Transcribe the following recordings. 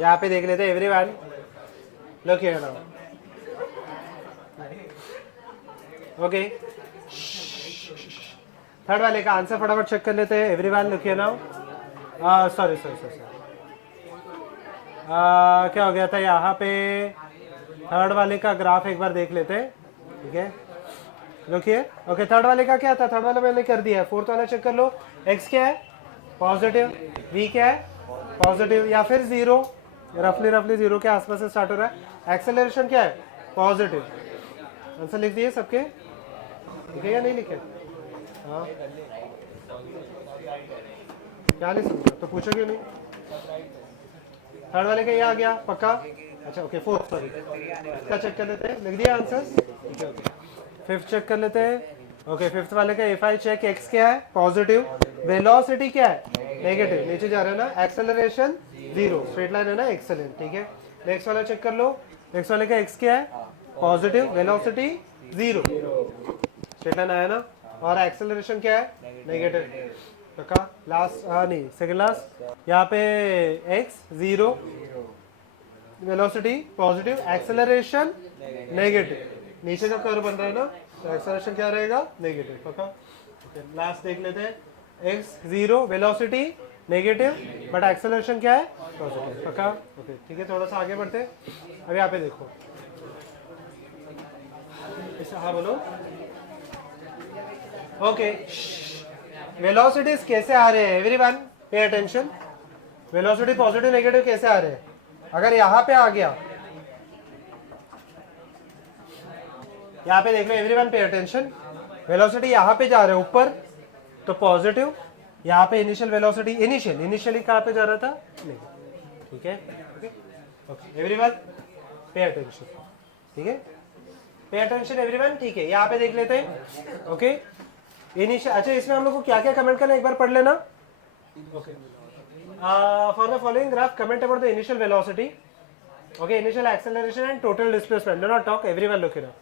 यहाँ पे देख लेते everyone, look here now, okay. Third वाले का आंसर फटाफट चेक कर लेते हैं everyone, look here now. Sorry sorry sorry, क्या हो गया था यहाँ पे, थर्ड वाले का ग्राफ एक बार देख लेते हैं, ठीक है। देखिए ओके, थर्ड वाले का क्या था, थर्ड वाला मैंने कर दिया है, फोर्थ वाला चेक कर लो। एक्स क्या है, पॉजिटिव, वी क्या है, पॉजिटिव या फिर जीरो, रफली रफली जीरो के आसपास से स्टार्ट हो रहा है। एक्सेलरेशन क्या है, पॉजिटिव। आंसर लिख दिए सबके, लिखे या नहीं लिखे? हाँ, क्या नहीं समझा तो पूछो क्यों नहीं। थर्ड वाले का ये आ गया पक्का, अच्छा ओके। फोर्थ सॉरी, इसका चेक कर लेते हैं, लिख दिया आंसर्स, ठीक है ओके। फिफ्थ चेक कर लेते हैं, ओके। फिफ्थ वाले का इफ आई चेक, एक्स क्या है, पॉजिटिव, वेलोसिटी क्या है, नेगेटिव, नीचे जा रहा है ना, एक्सेलरेशन जीरो, स्ट्रेट लाइन है ना, एक्सेलेंट, ठीक है। नेक्स्ट वाला चेक कर लो, नेक्स्ट वाले का एक्स क्या है, positive, velocity zero, straight line आया ना, और एक्सेलरेशन क्या है, नेगेटिव, पक्का। लास्ट, हाँ नहीं सेकंड लास्ट, यहाँ पे x zero, velocity positive, acceleration negative, नीचे का कर्व बन रहा है ना, तो एक्सेलरेशन क्या रहेगा, नेगेटिव, पक्का। लास्ट देख लेते हैं, x zero, velocity negative, but acceleration क्या है, पॉजिटिव, पक्का ओके, ठीक है। थोड़ा सा आगे बढ़ते हैं, अब यहाँ पे देखो, हाँ बोलो, ओके। वेलोसिटीज कैसे आ रहे हैं everyone, pay attention, velocity positive negative कैसे आ रहे हैं। अगर यहां पे आ गया, यहां पे देख लो एवरीवन, पे अटेंशन, वेलोसिटी यहां पे जा रहे हैं ऊपर तो पॉजिटिव, यहां पे इनिशियल वेलोसिटी, इनिशियली कहां पे जा रहा था, नहीं, ठीक है ओके एवरीवन, पे अटेंशन, ठीक है, पे अटेंशन एवरीवन, ठीक है। यहां पे देख लेते हैं, ओके इनिशियल, अच्छा इसमें हम लोग को क्या क्या कमेंट करना है एक बार पढ़ लेना, okay. For the following graph comment about the initial velocity, okay, initial acceleration and total displacement, do not talk, everyone look here.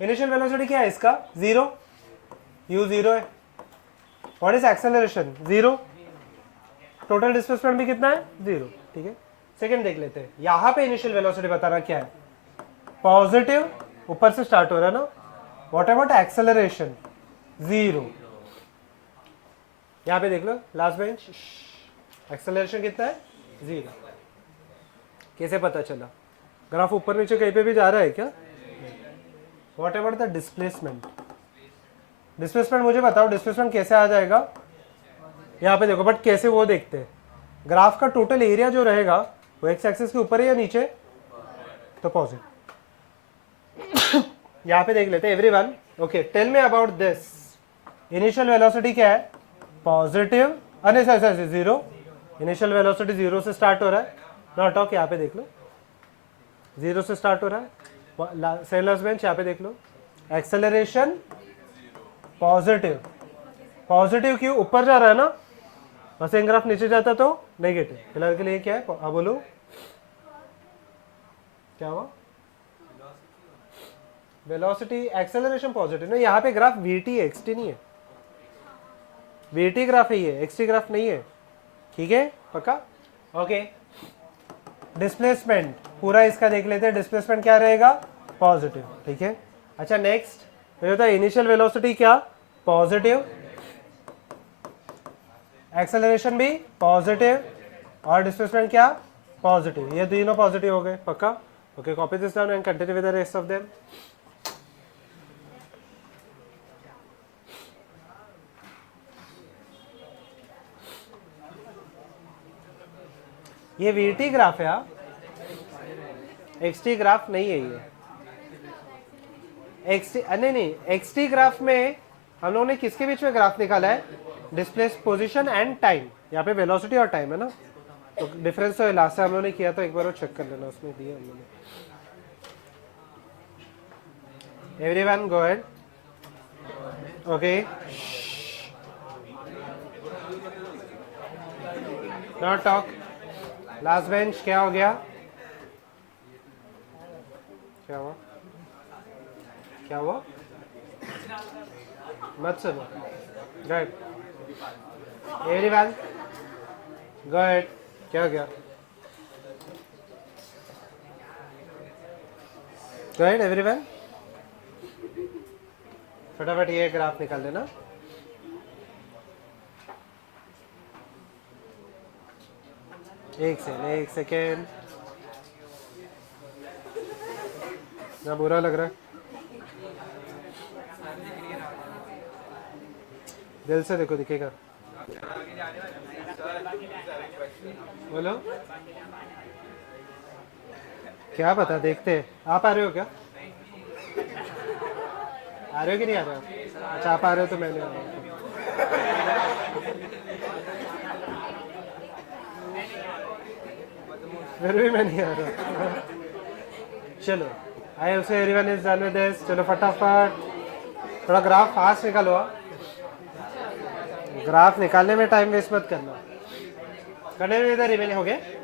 Initial velocity क्या है इसका, जीरो, यू जीरो है, what is acceleration, zero, total displacement भी कितना है, zero, ठीक है। Second देख लेते हैं, यहां पे इनिशियल वेलोसिटी बताना क्या है, पॉजिटिव, ऊपर से स्टार्ट हो रहा है ना, व्हाट अबाउट एक्सेलरेशन, जीरो, यहां पे देख लो लास्ट बेंच, एक्सेलरेशन कितना है, जीरो, कैसे पता चला, ग्राफ ऊपर नीचे कहीं पे भी जा रहा है क्या, what ever the displacement, displacement मुझे बताओ, डिस्प्लेसमेंट कैसे आ जाएगा, यहाँ पे देखो, बट कैसे वो देखते हैं, ग्राफ का टोटल एरिया जो रहेगा वो एक्स एक्सिस के ऊपर है या नीचे, तो पॉजिटिव। यहाँ पे देख लेते हैं everyone, okay tell me about this, initial velocity क्या है, पॉजिटिव, अरे sir zero, initial velocity zero से स्टार्ट हो रहा है, नॉट टॉक, यहाँ पे देख लो जीरो से स्टार्ट हो रहा है, सेलर्स बेंच यहाँ पे देख लो, एक्सेलरेशन पॉजिटिव, पॉजिटिव क्यों, ऊपर जा रहा है ना, बस एक ग्राफ नीचे जाता तो नेगेटिव, फिलहाल के लिए क्या है, हाँ बोलो क्या हुआ, वेलोसिटी एक्सेलरेशन पॉजिटिव ना, यहाँ पे ग्राफ वीटी है, एक्सटी नहीं है, वीटी ग्राफ है ये, एक्सटी ग्राफ नहीं है, ठीक है पक्का ओके। डिस्प्लेसमेंट पूरा इसका देख लेते हैं, डिस्प्लेसमेंट क्या रहेगा, पॉजिटिव, ठीक है। अच्छा नेक्स्ट ये होता है इनिशियल वेलोसिटी क्या, पॉजिटिव, एक्सेलरेशन भी पॉजिटिव, और डिस्प्लेसमेंट क्या, पॉजिटिव, ये तीनों पॉजिटिव हो गए, पक्का okay. Copy this down and continue with the rest of them. ये वीटी ग्राफ है, एक्सटी ग्राफ नहीं है ये, एक्सटी नहीं, एक्सटी ग्राफ में हम लोगों ने किसके बीच में ग्राफ निकाला है, डिस्प्लेस पोजीशन एंड टाइम, यहाँ पे वेलोसिटी और टाइम है ना, तो डिफरेंस तो लास्ट से हम लोगों ने किया, तो एक बार वो चेक कर लेना, उसमें दिया हम लोगों ने। Everyone go ahead, okay not talk, last bench क्या हो गया, क्या हुआ, क्या हुआ, मत सुनो, गुड एवरीवन गुड, क्या हो गया, गो अहेड एवरीवन, फटाफट ये ग्राफ निकाल लेना। एक सेकेंड, ना बुरा लग रहा है, दिल से देखो दिखेगा। बोलो क्या पता, देखते हैं। आप आ रहे हो क्या? आ रहे हो कि नहीं आ रहे हो? अच्छा आप आ रहे हो तो मैं नहीं आ रहा हूँ। फिर भी मैं नहीं आ रहा। चलो I hope everyone is done with this. चलो फटाफट थोड़ा ग्राफ फास्ट निकालो। ग्राफ निकालने में टाइम वेस्ट मत करना। करने में इधर रिमेनिंग हो गए।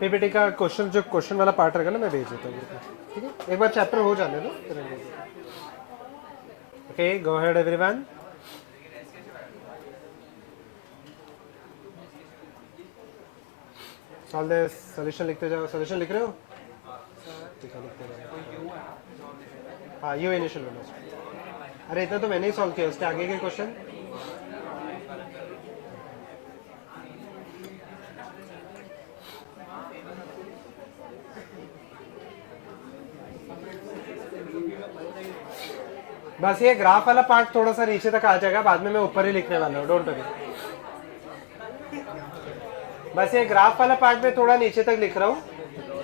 पीपीटी का क्वेश्चन, जो क्वेश्चन वाला पार्ट रहेगा ना, मैं भेज देता हूँ। ठीक है, एक बार चैप्टर हो जाने दो। Okay go ahead everyone. Solve this. Solution लिखते जाओ। सॉल्यूशन लिख रहे हो? हाँ यू इनिशियल वेलोसिटी। अरे इतना तो मैंने ही सॉल्व किया, उसके आगे के क्वेश्चन। बस ये ग्राफ वाला पार्ट थोड़ा सा नीचे तक आ जाएगा, बाद में मैं ऊपर ही लिखने वाला हूँ, डोंट वरी। बस ये ग्राफ वाला पार्ट में थोड़ा नीचे तक लिख रहा हूँ,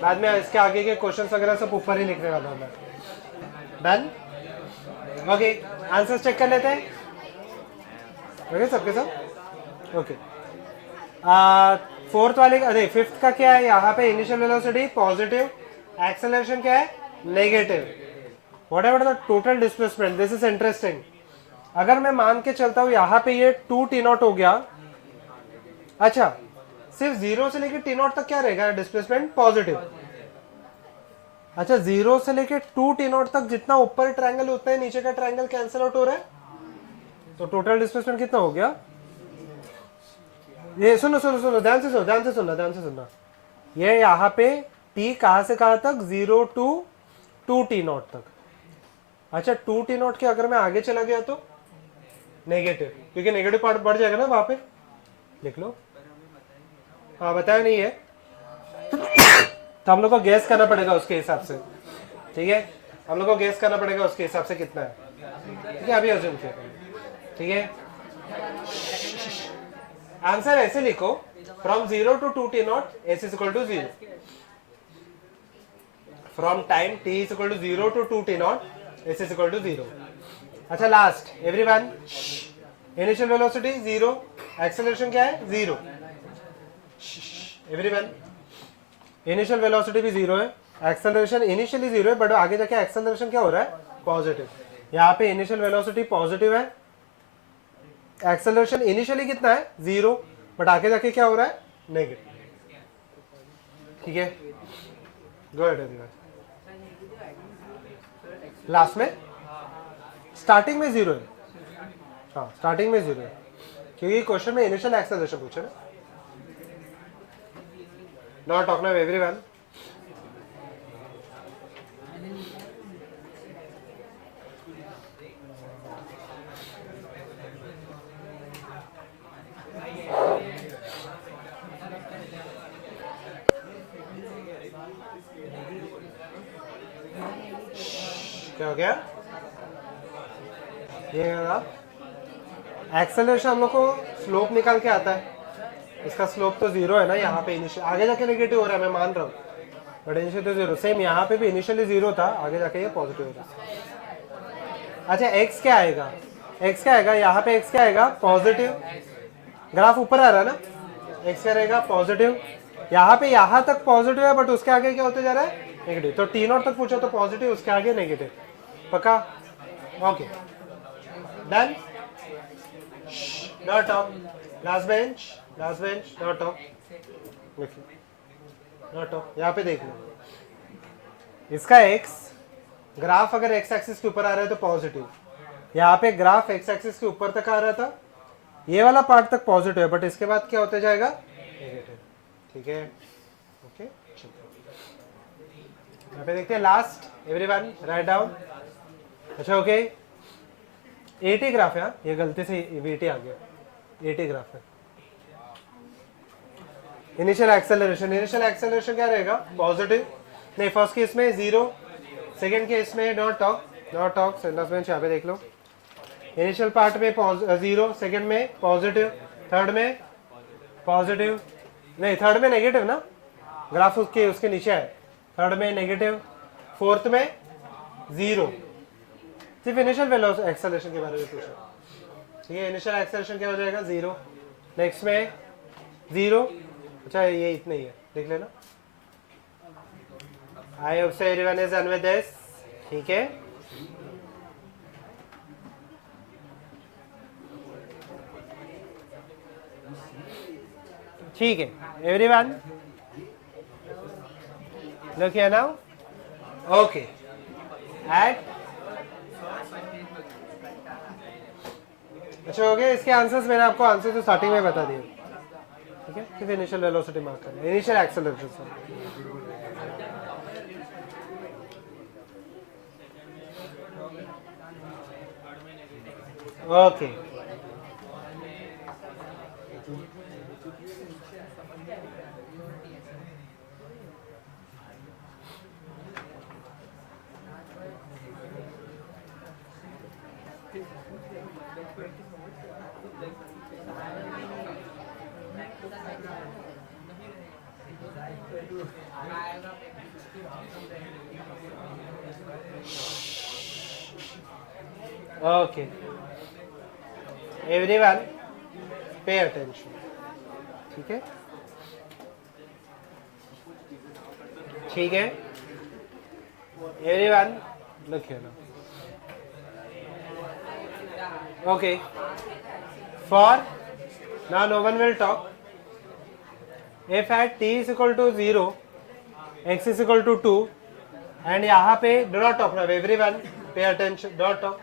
बाद में इसके आगे के क्वेश्चंस वगैरह सब ऊपर ही लिखने वाला हूँ मैं। डन? ओके आंसर्स चेक कर लेते हैं। ओके सबके सब ओके। फोर्थ वाले, अरे फिफ्थ का क्या है? यहाँ पे इनिशियल वेलोसिटी पॉजिटिव, एक्सेलरेशन क्या है? Negative. Whatever the total displacement, this is interesting. अगर मैं मान के चलता हूँ यहाँ पे ये 2 t0 हो गया। अच्छा सिर्फ 0 से लेकर t0 तक क्या रहेगा डिस्प्लेसमेंट? पॉजिटिव। अच्छा 0 से लेकर 2 t0 तक जितना ऊपर ट्रायंगल उतना ही नीचे का ट्रायंगल कैंसिल आउट हो रहा है, तो टोटल डिस्प्लेसमेंट कितना हो गया? ये सुनो सुनो सुनो, ध्यान से सुनो, ध्यान से सुनना, ध्यान से सुनना। ये यहाँ पे t कहाँ से कहाँ तक? 0 to 2 t0 तक। अच्छा 2 t0 के अगर मैं आगे चला गया तो नेगेटिव, क्योंकि नेगेटिव पार्ट बढ़ जाएगा ना वहां पे। लिख लो। हाँ बताया नहीं है तो हम लोग को गैस करना पड़ेगा उसके हिसाब से। ठीक है, हम लोग को गैस करना पड़ेगा उसके हिसाब से कितना है। ठीक है अभी अज्यूम किया। ठीक है आंसर ऐसे लिखो, from 0 to 2 t0 s is equal to 0, from time t is equal to 0 to 2 t0 s is equal to 0। अच्छा last everyone, initial velocity 0, acceleration क्या है? 0। एवरीवन इनिशियल वेलोसिटी भी 0 है, एक्सेलरेशन इनिशियली 0 है, बट आगे जाके एक्सेलरेशन क्या हो रहा है? पॉजिटिव। यहाँ पे इनिशियल वेलोसिटी पॉजिटिव है, एक्सेलरेशन इनिशियली कितना है? 0, बट आगे जाके क्या हो रहा है? नेगेटिव। ठीक है गो अहेड एवरीवन। लास्ट में स्टार्टिंग में 0 है। हाँ स्टार्टिंग में 0 है, क्योंकि क्वेश्चन में इनिशियल एक्सेलरेशन पूछे ना। Now talk now everyone. क्या हो गया? ये एक्सेलरेशन हम लोग को स्लोप निकाल के आता है, इसका स्लोप तो 0 है ना यहाँ पे। इनिशियल आगे जाके नेगेटिव हो रहा है, मैं मान रहा हूँ, बट इनिशियल तो 0। सेम यहाँ पे भी इनिशियली 0 था, आगे जाके ये पॉजिटिव हो रहा है। अच्छा x क्या आएगा? x क्या आएगा यहाँ पे? x क्या आएगा? पॉजिटिव। ग्राफ ऊपर आ रहा है ना, x क्या रहेगा? पॉजिटिव। यहाँ पे यहाँ तक पॉजिटिव है, बट उसके आगे क्या होते जा रहा है? नेगेटिव। तो t0 तक पूछो तो पॉजिटिव, उसके आगे नेगेटिव। पक्का? Okay done. Now talk, last bench, last bench, now talk. देखिए नाउ टॉक, यहाँ पे देख लो, इसका x ग्राफ अगर x एक्सिस के ऊपर आ रहा है तो पॉजिटिव, यहाँ पे ग्राफ एक्स एक्सिस के ऊपर तक आ रहा था, ये वाला पार्ट तक पॉजिटिव है, बट इसके बाद क्या होते जाएगा, नेगेटिव। ठीक है, ओके। यहाँ पे देखते हैं लास्ट, एवरीवन राइट डाउन। अच्छा ओके, एटी ग्राफ है, ये गलती से वीटी आ गया, एटी ग्राफ है। इनिशियल एक्सेलरेशन क्या रहेगा, पॉजिटिव। नहीं, फर्स्ट केस में 0, सेकंड केस में नॉट टॉक सेंटर्स में यहाँ पे देख लो। इनिशियल पार्ट में 0, सेकंड में पॉजिटिव, थर्ड में पॉजिटिव, नहीं थर्ड में नेगेटिव ना, ग्राफ उसके नीचे है, थर्ड में नेगेटिव, फोर्थ में 0। सिर्फ इनिशियल वेलोसिटी एक्सेलरेशन के बारे में पूछा, ठीक है। इनिशियल एक्सेलरेशन क्या हो जाएगा, 0, नेक्स्ट में 0। अच्छा ये इतना ही है, देख लेना। I hope so everyone is done with this, ठीक है। ठीक है everyone, look here now, okay. Eight अच्छा हो गया, इसके आंसर्स मैंने आपको आंसर तो स्टार्टिंग में बता दिए, ठीक है। सिर्फ इनिशियल वेलोसिटी मार्क करना, initial acceleration. Okay, okay everyone pay attention, ठीक है, ठीक है everyone, look here now, okay. For now no one will talk, if at t is equal to 0, x is equal to 2, and यहाँ पे do not talk now, everyone pay attention, do not talk,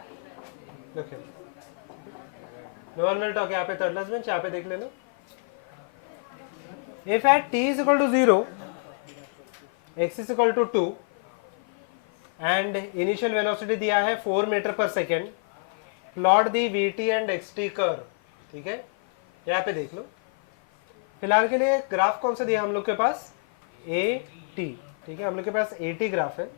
look here, no one will talk। यहाँ पे third class bench, यहाँ पे देख लेना। if at t is equal to 0, x is equal to 2, and initial velocity दिया है 4 metre per second, plot the vt and xt curve, ठीक है। यहाँ पे देख लो, फिलहाल के लिए ग्राफ कौन सा दिया हम लोग के पास, ए टी, ठीक है, हम लोग के पास ए टी ग्राफ है।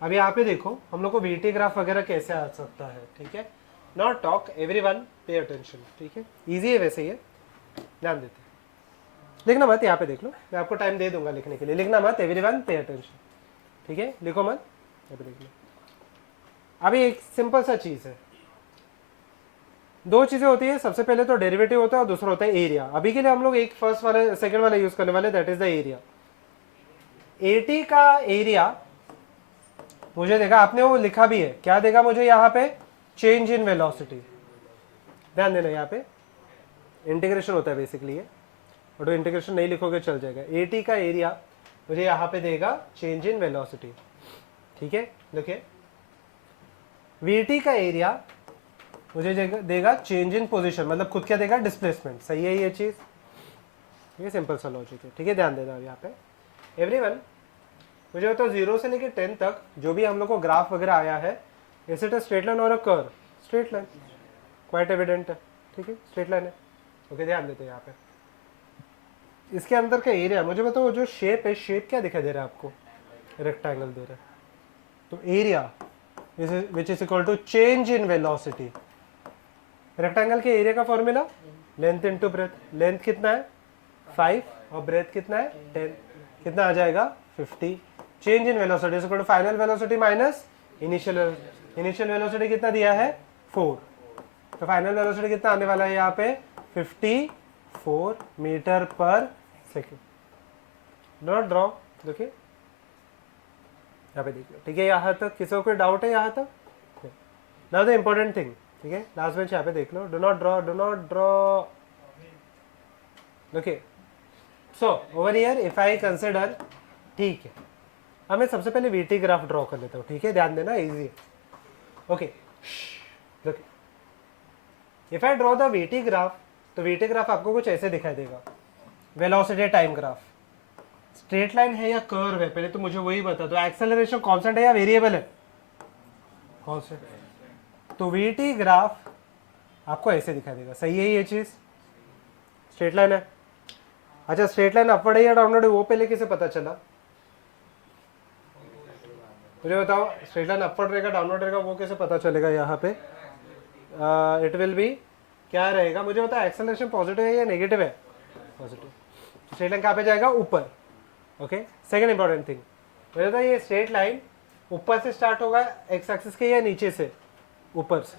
अब यहाँ पे देखो हम लोग को वी टी ग्राफ वगैरह कैसे आ सकता है, ठीक है। Not talk, everyone pay attention, ठीक है, इजी है वैसे, ये ध्यान देते हैं, लिखना मत, यहाँ पे देख लो, मैं आपको टाइम दे दूंगा लिखने के लिए, लिखना मत, एवरीवन पे अटेंशन, ठीक है, लिखो मत, यहाँ पे देख लो। अभी एक सिंपल सा चीज है, दो चीजें होती है, सबसे पहले तो डेरिवेटिव होता है और दूसरा होता है एरिया। अभी के लिए हम लोग एक फर्स्ट वाले सेकंड वाला यूज करने वाले, that is the area. Eighty का एरिया मुझे देखा आपने, वो लिखा भी है, क्या देगा मुझे यहाँ पे, चेंज इन वेलोसिटी। ध्यान देना, यहाँ पे इंटीग्रेशन होता है बेसिकली ये, बट वो इंटीग्रेशन नहीं लिखोगे चल जाएगा। एटी का एरिया मुझे यहाँ पे देगा चेंज इन वेलोसिटी, ठीक है। देखिए वीटी का एरिया मुझे देगा चेंज इन पोजीशन, मतलब खुद क्या देगा, डिस्प्लेसमेंट। सही है ये चीज, ये सिंपल सा लॉजिक है, ठीक है। ध्यान देना यहाँ पे एवरीवन, मुझे बताओ 0 से लेकर 10 तक जो भी हम लोग को ग्राफ वगैरह आया है, is it a straight line और a curve, straight line, quite evident है, ठीक है, स्ट्रेट लाइन है, ओके। ध्यान देते हैं यहाँ पे इसके अंदर का एरिया, मुझे बताओ जो शेप है, शेप क्या दिखाई दे रहा है आपको, रेक्टेंगल दे रहा है, तो area which is equal to change in velocity. Rectangle के एरिया का formula length into breadth, length कितना है 5 और ब्रेथ कितना है 10, कितना आ जाएगा 50। Change in velocity is equal to final velocity minus initial, initial velocity कितना दिया है 4, तो फाइनल वेलोसिटी कितना आने वाला है यहाँ पे 54 metre per second. Not draw, देखिए यहाँ पे देखिए, ठीक है। यहाँ तक किसी को कोई डाउट है यहाँ तक? नाउ द इम्पोर्टेंट थिंग, ठीक है, लास्ट बेंच यहाँ पे देख लो, do not draw, do not draw, okay. So over here if I consider, ठीक है, अब मैं सबसे पहले वीटी ग्राफ ड्रॉ कर लेता हूँ, ठीक है, ध्यान देना, इजी है, okay. If I draw the VT graph, तो वीटी ग्राफ आपको कुछ ऐसे दिखाई देगा, velocity time graph. Straight line है या कर्व है, पहले तो मुझे वही बता दो। एक्सेलरेशन कांस्टेंट है या वेरिएबल है? कांस्टेंट। तो वीटी ग्राफ आपको ऐसे दिखाई देगा, सही है ये चीज? स्ट्रेट लाइन है। अच्छा, स्ट्रेट लाइन अपवर्ड है या डाउनवर्ड है वो पहले कैसे पता चला? मुझे बताओ, स्ट्रेट लाइन अपवर्ड रहेगा डाउनवर्ड रहेगा वो कैसे पता चलेगा? यहाँ पे इट विल बी क्या रहेगा, मुझे बताओ, एक्सेलरेशन पॉजिटिव है या नेगेटिव है? पॉजिटिव। स्ट्रेट लाइन कहाँ पे जाएगा? ऊपर। ओके, सेकंड इंपॉर्टेंट थिंग, मुझे बताओ ये स्ट्रेट लाइन ऊपर से स्टार्ट होगा एक्स एक्सिस के या नीचे से? ऊपर से।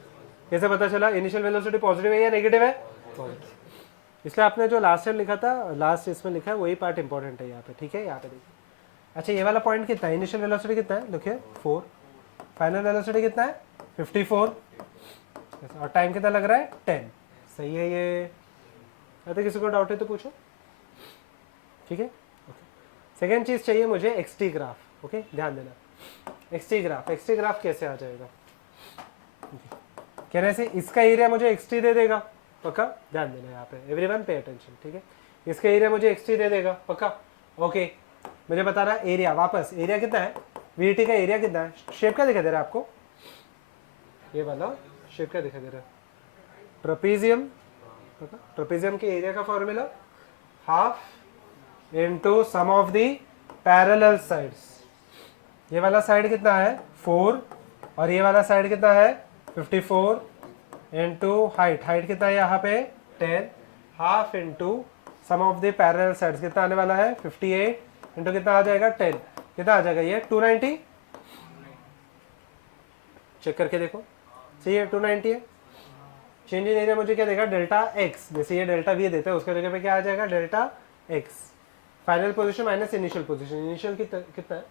कैसे पता चला? इनिशियल वेलोसिटी पॉजिटिव है या नेगेटिव है? पॉजिटिव। इसलिए आपने जो लास्ट टाइम लिखा था, लास्ट इसमें लिखा है, वही पार्ट इंपॉर्टेंट है यहाँ पे, ठीक है? यहाँ पे देखिए। अच्छा, ये वाला पॉइंट कितना है? इनिशियल वेलोसिटी कितना है? देखिए 4। फाइनल वेलोसिटी कितना है? 54। और टाइम कितना लग रहा है? 10। सही है ये? अगर किसी को डाउट है तो पूछो, ठीक है? सेकेंड चीज चाहिए मुझे, एक्सटी ग्राफ। ओके, ध्यान देना, एक्सटी ग्राफ। एक्सटी ग्राफ कैसे आ जाएगा? कहने से इसका एरिया मुझे एक्सटी दे देगा, पक्का? ध्यान देना यहाँ पे, एवरीवन पे अटेंशन, ठीक है? इसका एरिया मुझे एक्सटी दे देगा, पक्का? ओके, मुझे बताना एरिया, वापस एरिया कितना है? वीटी का एरिया कितना है? शेप क्या दिखाई दे रहा है आपको? ये वाला शेप क्या दिखाई दे रहा है? ट्रेपेजियम। ट्रेपेजियम के एरिया का formula half into sum of the parallel sides. ये वाला साइड कितना है? 4, और ये वाला साइड कितना है? 54 इनटू हाइट। हाइट कितना है यहाँ पे? 10। Half into sum of the parallel sides कितना आने वाला है? 58 इनटू कितना आ जाएगा? 10। कितना आ जाएगा ये? 290। चेक करके देखो, सही है? 290 है। चेंज इन एरिया मुझे क्या देगा? Delta x. जैसे ये डेल्टा वी देता है, उसके जगह पे क्या आ जाएगा? Delta x. Final position minus initial position. Initial कितना है?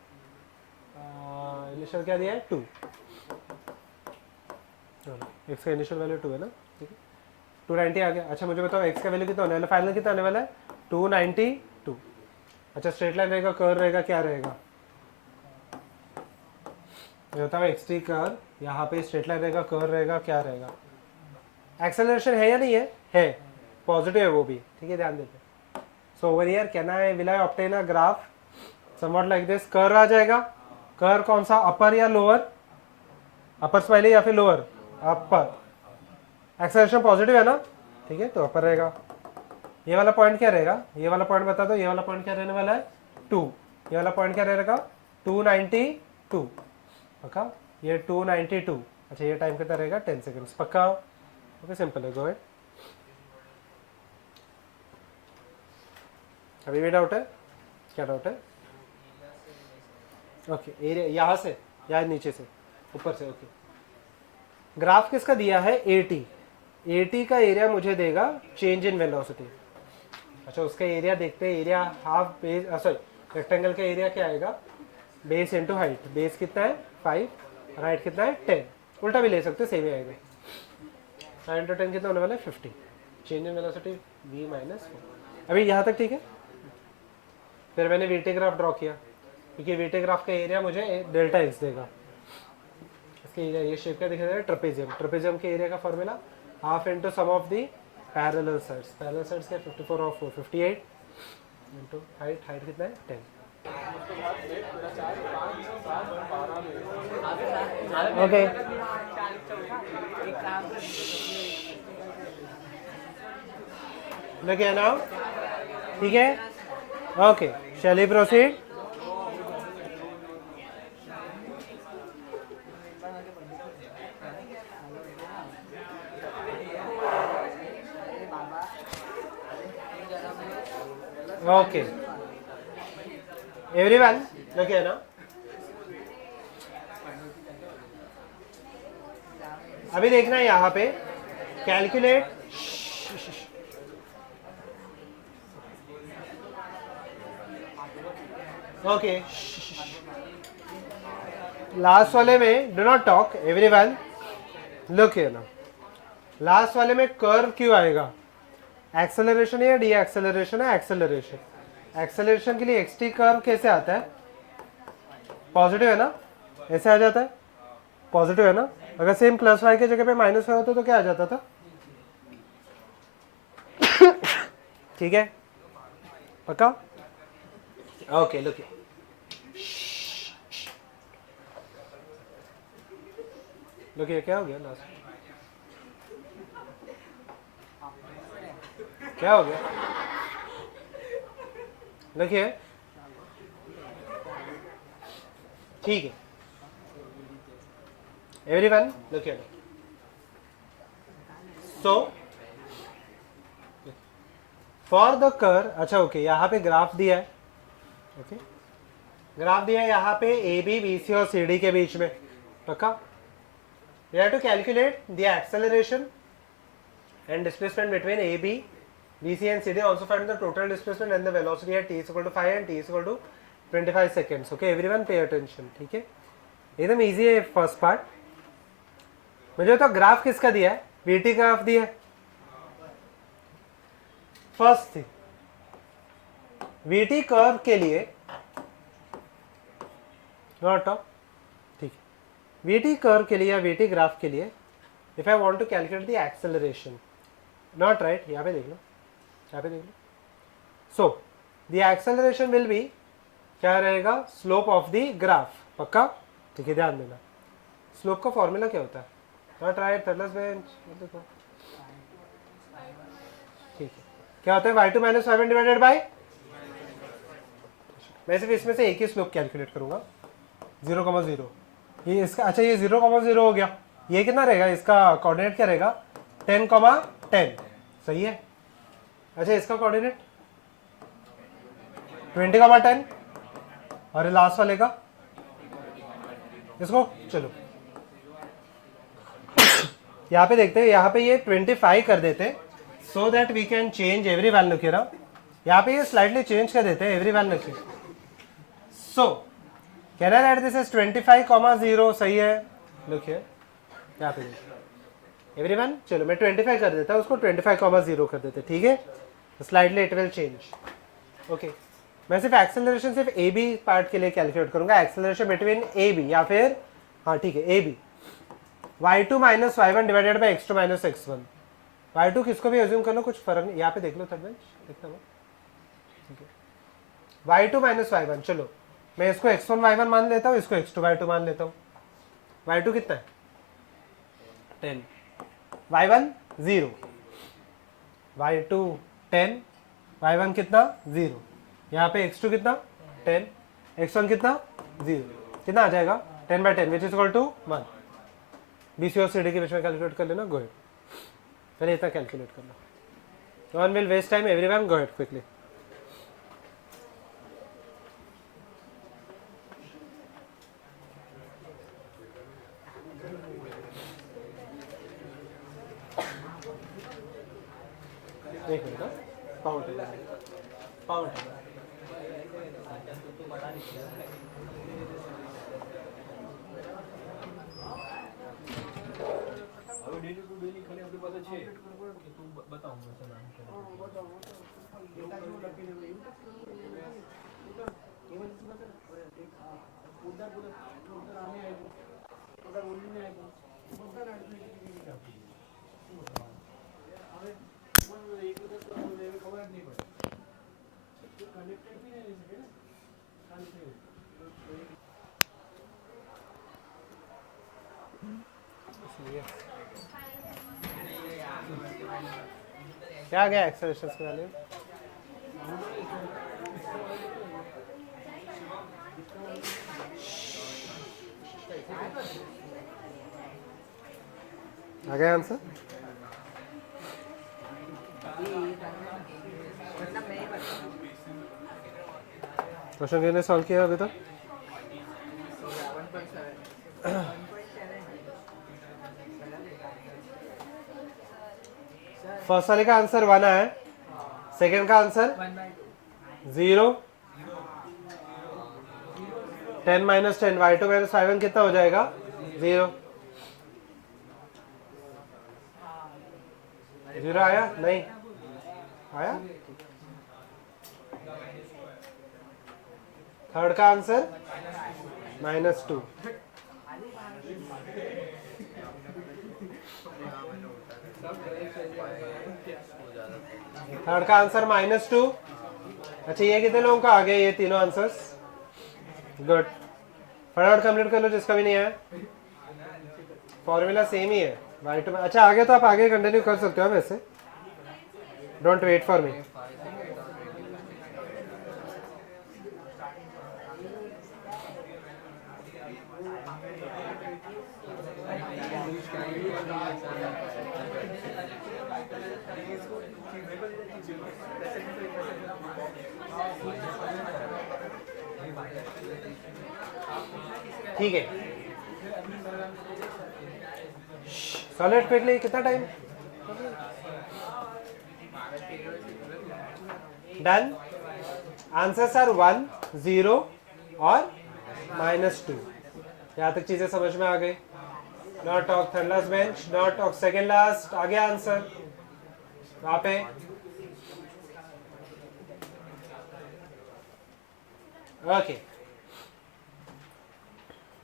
इनिशियल क्या दिया है? 2। एक्स का इनिशियल वैल्यू 2 है ना, ठीक है? 290 आ गया। अच्छा, मुझे बताओ एक्स का वैल्यू कितना होने वाला है? फाइनल कितना आने वाला है? 292। अच्छा, स्ट्रेट लाइन रहेगा, कर्व रहेगा, क्या रहेगा? बताओ, एक्सटी कर्व, यहाँ पे स्ट्रेट लाइन रहेगा, कर्व रहेगा, क्या रहेगा? एक्सेलरेशन है या नहीं है? है, पॉजिटिव है वो भी, ठीक है? ध्यान देते। So over here can I will I obtain a graph somewhat like this? Curve आ जाएगा। कर्व कौन सा? अपर या लोअर? अपर स्माइली या फिर लोअर? अपर। एक्सेलरेशन पॉजिटिव है ना, ठीक है? तो अपर रहेगा। ये वाला पॉइंट क्या रहेगा? ये वाला पॉइंट बता दो, ये वाला पॉइंट क्या रहने वाला है? 2। ये वाला पॉइंट क्या रहेगा? 292, पक्का? ये 292। अच्छा, ये टाइम कितना रहेगा? 10 सेकेंड्स, पक्का? ओके, सिंपल है, गो अहेड। अभी भी डाउट है? क्या डाउट है? ओके, एरिया यहाँ से या नीचे से? ऊपर से। ओके, ग्राफ किसका दिया है? 80। 80 का एरिया मुझे देगा चेंज इन वेलोसिटी। अच्छा, उसका एरिया देखते हैं। Area half base, sorry, rectangle का एरिया क्या आएगा? Base into height. बेस कितना है? 5, और हाइट कितना है? 10। उल्टा भी ले सकते, सेम ही आएगा। 5 इंटू 10 कितना होने वाला है? 50। Change in velocity v minus 4। अभी यहाँ तक ठीक है? फिर मैंने वीटी ग्राफ ड्रॉ किया, क्योंकि वीटी ग्राफ का एरिया मुझे डेल्टा एक्स देगा। इसके एरिया, ये शेप क्या दिखा दे? ट्रेपेजियम। ट्रेपेजियम के एरिया का formula half into sum of the parallel sides. Parallel sides क्या? 54 और 4, 58 इंटू हाइट। हाइट कितना है? 10। ओके, लगे ना, ठीक है? Okay, shall we proceed? Okay, everyone लगे ना? अभी देखना है यहाँ पे, कैलकुलेट। ओके, लास्ट वाले में do not talk, everyone look here ना। लास्ट वाले में कर्व क्यों आएगा? एक्सेलरेशन या डी एक्सेलरेशन है? एक्सेलरेशन। एक्सेलरेशन के लिए एक्सटी कर्व कैसे आता है? पॉजिटिव है ना, ऐसे आ जाता है, पॉजिटिव है ना, अगर सेम प्लस वाई की जगह पे माइनस वाई होता तो क्या आ जाता था? ठीक है, पक्का? ओके लुक, लुक क्या हो गया लास्ट, क्या हो गया? देखिए ठीक है, everyone look here, so for the कर, अच्छा ओके, यहाँ पे ग्राफ दिया है, ओके ग्राफ दिया है यहाँ पे ए बी बी सी और सी डी के बीच में, पक्का? We have to calculate the acceleration and displacement between AB, BC and CD. Also find the total displacement and the velocity at t is equal to 5 and t is equal to 25 seconds. Okay, everyone pay attention. ठीक है, एकदम easy है first part. मुझे तो graph किसका दिया है? VT graph दिया है. फर्स्ट थी VT कर्व के लिए, नॉट ठीक है, VT कर्व के लिए या VT ग्राफ के लिए if I want to calculate the acceleration, not right, यहाँ पे देख लो, यहाँ पे देख लो. So the acceleration will be, क्या रहेगा? slope of the graph, पक्का? ठीक है, ध्यान देना. slope का फॉर्मूला क्या होता है? not right, थर्डलेस बेंच, देखो ठीक है, क्या होता है? y2 minus y1 divided by, मैं सिर्फ इसमें से एक ही स्लोप कैलकुलेट करूंगा, 0,0. ये इसका, अच्छा ये 0,0 हो गया. ये कितना रहेगा? इसका कोऑर्डिनेट क्या रहेगा? 10,10. सही है. अच्छा इसका कोऑर्डिनेट 20,10 और लास्ट वाले का, इसको चलो यहाँ पे देखते हैं, यहाँ पे ये 25 कर देते, so that we can change every value के ना. यहाँ पे ये स्लाइटली चेंज कर देते हैं एवरी वैल्यू के. So can I write this is 25,0. सही है, लुक हियर, यहाँ पे एवरीवन. चलो मैं 25 कर देता हूँ, उसको 25,0 कर देते. ठीक है, slightly it will change. Okay, मैं सिर्फ एक्सेलरेशन सिर्फ ए बी पार्ट के लिए कैलकुलेट करूंगा. एक्सेलरेशन बिटवीन ए बी, या फिर हाँ ठीक है A B, y2 minus y1 divided by x2 minus x1. y2 किसको भी एज्यूम कर लो, कुछ फर्क नहीं. यहाँ पे देख लो थर्ड बेंच, देखता हूँ. ठीक है, y2 माइनस y1, चलो मैं इसको x1 y1 मान लेता हूँ, इसको x2 y2 मान लेता हूँ. y2 कितना है? 10, y1 0, y2 10, y1 कितना? 0. यहाँ पे x2 कितना? 10, x1 कितना? 0. कितना आ जाएगा? 10/10 which is equal to 1. BC और CD के बीच में कैलकुलेट कर लेना. गो हेड, पहले इतना कैलकुलेट करना. No one will waste time, everyone go head quickly. एक मिनट, पाउंड पाउंड क्या आ गया एक्सेलरेशन के वाले? आ गया आंसर? क्वेश्चन कितने सॉल्व किया अभी तक? फर्स्ट वाले का आंसर 1 है, सेकेंड का answer 0, 10 minus 10, y2 minus y1 कितना हो जाएगा? 0. 0 आया? नहीं आया. थर्ड का आंसर -2. थर्ड का आंसर -2। अच्छा ये कितने लोगों का आ गया ये तीनों आंसर्स? गुड, फटाफट कंप्लीट कर लो जिसका भी नहीं आया। फॉर्मूला सेम ही है y2। अच्छा आगे तो आप आगे कंटिन्यू कर सकते हो वैसे, डोंट वेट फॉर मी। ठीक है, सॉलिड क्विकली, कितना टाइम? डन। आंसर्स आर 1, 0 और -2। यहाँ तक चीजें समझ में आ गई? Not talk third last bench, not talk second last. आ गया आंसर वहां पे? Okay,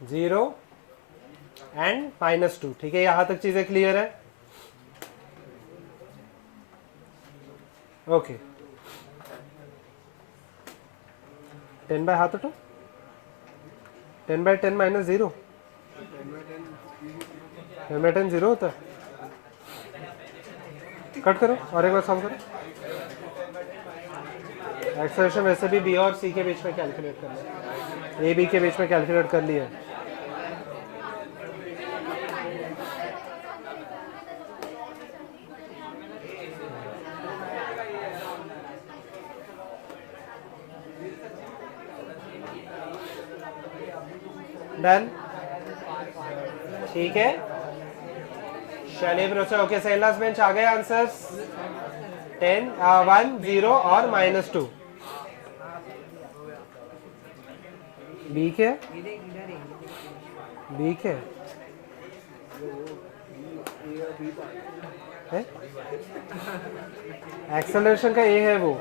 0 and -2। ठीक है, यहां तक चीजें क्लियर है? ओके, 10 बाय हाथ उठो। 10 बाय 10 -0, 10 बाय 10 0 होता है। कट करो और एक बार सॉल्व करो। एक्सेलरेशन वैसे भी बी और सी के बीच में कैलकुलेट करना है, ए बी के बीच में कैलकुलेट कर लिया है। डन, ठीक है, चलिए process. Okay, second last bench आ गए आंसर्स 10, 1, 0 और -2। बी के बी के एक्सेलरेशन का ए है वो।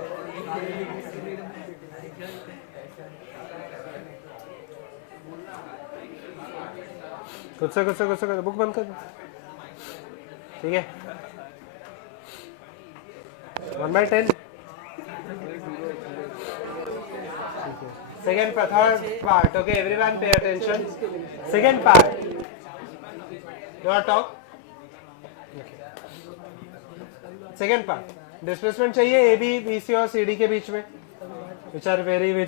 गुस्सा गुस्सा गुस्सा कर, बुक बंद कर दो। ठीक है, 1/10। Second part, third part. Okay, everyone pay attention. Second part. You want to talk? Second part. Displacement चाहिए AB, BC और CD के बीच में, which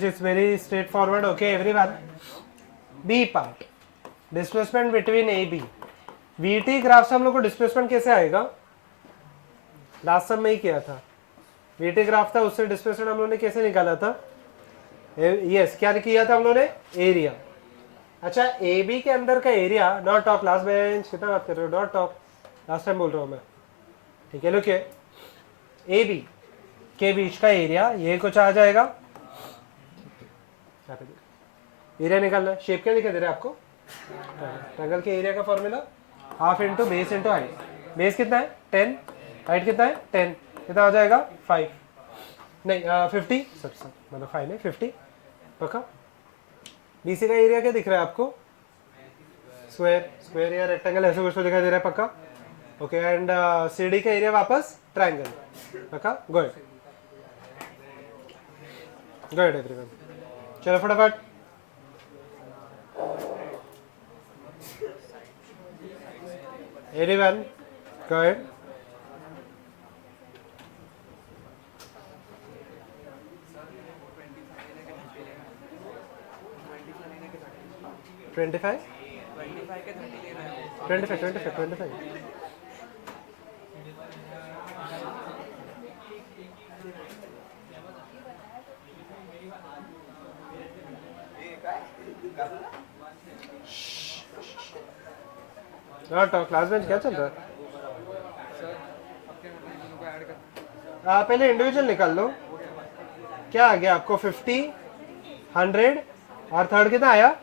is very straightforward. Okay, everyone. B part. Displacement between AB. VT graph से हम लोग को displacement कैसे आएगा? लास्ट समय में ही किया था। VT ग्राफ था, उससे डिस्प्लेसमेंट हम लोगों ने कैसे निकाला था? यस, क्या किया था हम लोगों ने? एरिया। अच्छा, ए बी के अंदर का area, not talk last bench, कितना बात कर रहे हो? नॉट टॉक, लास्ट टाइम बोल रहा हूँ मैं। ठीक है, लुक ए बी के बीच का एरिया ये कुछ आ जाएगा। एरिया निकालना है, शेप क्या दिखा दे रहा है आपको? ट्रायंगल के एरिया का formula half into base into height. Base कितना है? 10, हाइट कितना है? 10, कितना हो जाएगा? 5 नहीं 50, मतलब 5 नहीं 50 पक्का। बीसी का एरिया क्या दिख रहा है आपको? स्क्वायर, स्क्वायर या रेक्टेंगल ऐसे कुछ तो दिखाई दे रहा है पक्का। ओके, एंड सीडी का एरिया वापस ट्रायंगल पक्का। गुड गुड एवरीवन, चलो फटाफट। Everyone good. Twenty five 25 class bench क्या चल रहा है? पहले इंडिविजुअल निकाल लो। क्या आ गया आपको? 50, 100 और थर्ड कितना आया?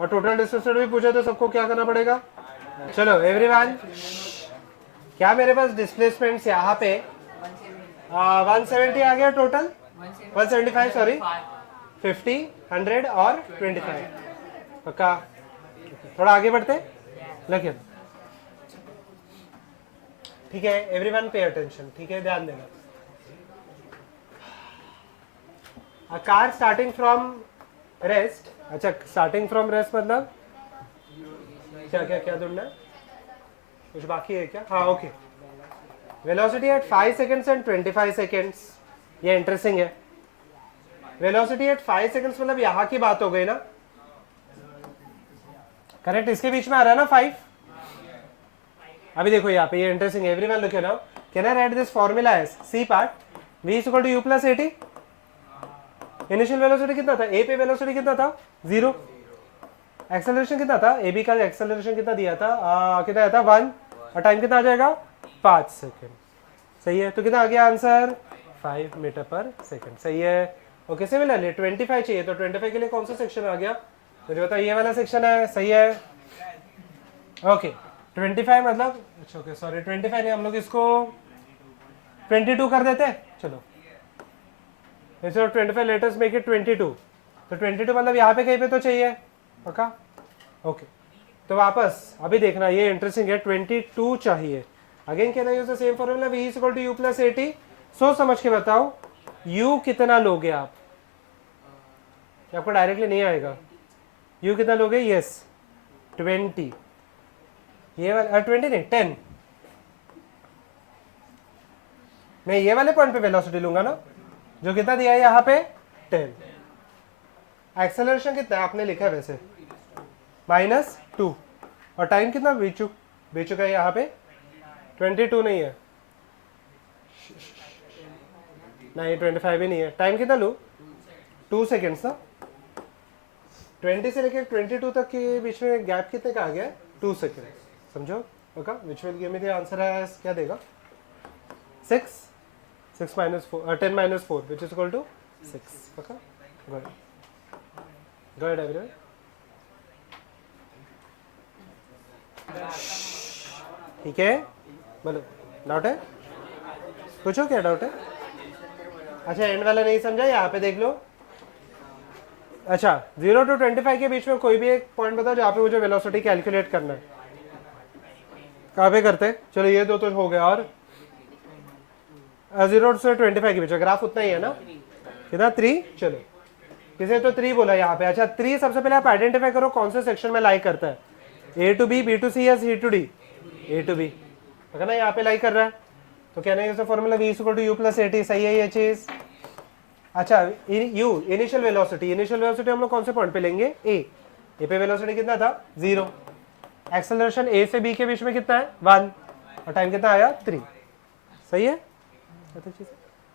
और टोटल डिस्प्लेसमेंट भी पूछा तो सबको क्या करना पड़ेगा? चलो एवरीवन, क्या मेरे पास डिस्प्लेसमेंट यहाँ पे 170 आ गया टोटल, 175 सॉरी, 50, 100 और 25 पक्का। थोड़ा आगे बढ़ते लेकिन ठीक है, एवरीवन पे अटेंशन, ठीक है, ध्यान देना। अ कार स्टार्टिंग फ्रॉम रेस्ट, अच्छा स्टार्टिंग फ्रॉम रेस्ट मतलब क्या क्या क्या ढूंढना है, कुछ बाकी है क्या? हाँ okay, velocity at 5 seconds and 25 seconds, ये इंटरेस्टिंग है। वेलोसिटी एट 5 सेकेंड्स मतलब यहाँ की बात हो गई ना, करेक्ट, इसके बीच में आ रहा है ना 5। अभी देखो यहाँ पे ये इंटरेस्टिंग है, everyone look now, can I write this formula as C part v is equal to u plus 80। Initial velocity कितना था, ए पे वेलोसिटी कितना था 0, एक्सेलरेशन कितना था, ए बी का एक्सेलरेशन कितना दिया था, कितना आया था 1, और टाइम कितना आ जाएगा 5 सेकेंड, सही है। तो कितना आ गया आंसर 5 मीटर पर सेकेंड, सही है। ओके सिमिलरली 25 चाहिए, तो 25 के लिए कौन सा सेक्शन आ गया, मुझे बताओ, ये वाला सेक्शन है, सही है। ओके 25 मतलब, अच्छा ओके सॉरी 25 नहीं, हम लोग इसको 22 कर देते हैं, चलो instead of 25 let us make it 22, तो 22 मतलब यहाँ पे कहीं पे तो चाहिए पक्का। ओके तो वापस अभी देखना, ये इंटरेस्टिंग है, 22 चाहिए। Again can I use the same formula, v is equal to u plus 80। सोच समझ के बताओ u कितना लोगे आप, आपको डायरेक्टली नहीं आएगा, u कितना लोगे, यस 20, ये वाला 20 नहीं 10, मैं ये वाले पॉइंट पे वेलोसिटी लूंगा ना, जो कितना दिया है यहाँ पे 10। एक्सेलरेशन कितना आपने लिखा है वैसे -2, और टाइम कितना बीत चुका है यहाँ पे 22 नहीं है, नहीं 25 भी नहीं है, टाइम कितना लूँ 2 सेकेंड्स ना, 20 से लेकर 22 तक के बीच में गैप कितने का आ गया, 2 सेकेंड, समझो okay, which will give me the answer है, क्या देगा 6 minus 4 10 minus 4 which is equal to 6, okay, go ahead everyone। ठीक है, बोलो डाउट है, पूछो क्या डाउट है। अच्छा एंड वाला नहीं समझा, यहाँ पे देख लो। अच्छा 0 to 25 के बीच में कोई भी एक पॉइंट बताओ जहाँ पे मुझे वेलोसिटी कैलकुलेट करना है, कहाँ पे करते हैं, चलो ये दो तो हो गया, और 0 से 25 के बीच ग्राफ उतना ही है ना, कितना 3, चलो किसे तो 3 बोला यहाँ पे। अच्छा 3 सबसे पहले आप आइडेंटिफाई करो कौन से सेक्शन में लाई करता है, A to B, B to C या C to D, A to B, ना यहाँ पे लाई कर रहा है, तो कहना है formula v equal to u plus 80, सही है ये चीज। अच्छा u initial velocity, initial velocity हम लोग कौन से पॉइंट पे लेंगे, ए पे वेलोसिटी कितना था 0, एक्सेलरेशन ए से बी के बीच में कितना है 1, और टाइम कितना आया 3, सही है।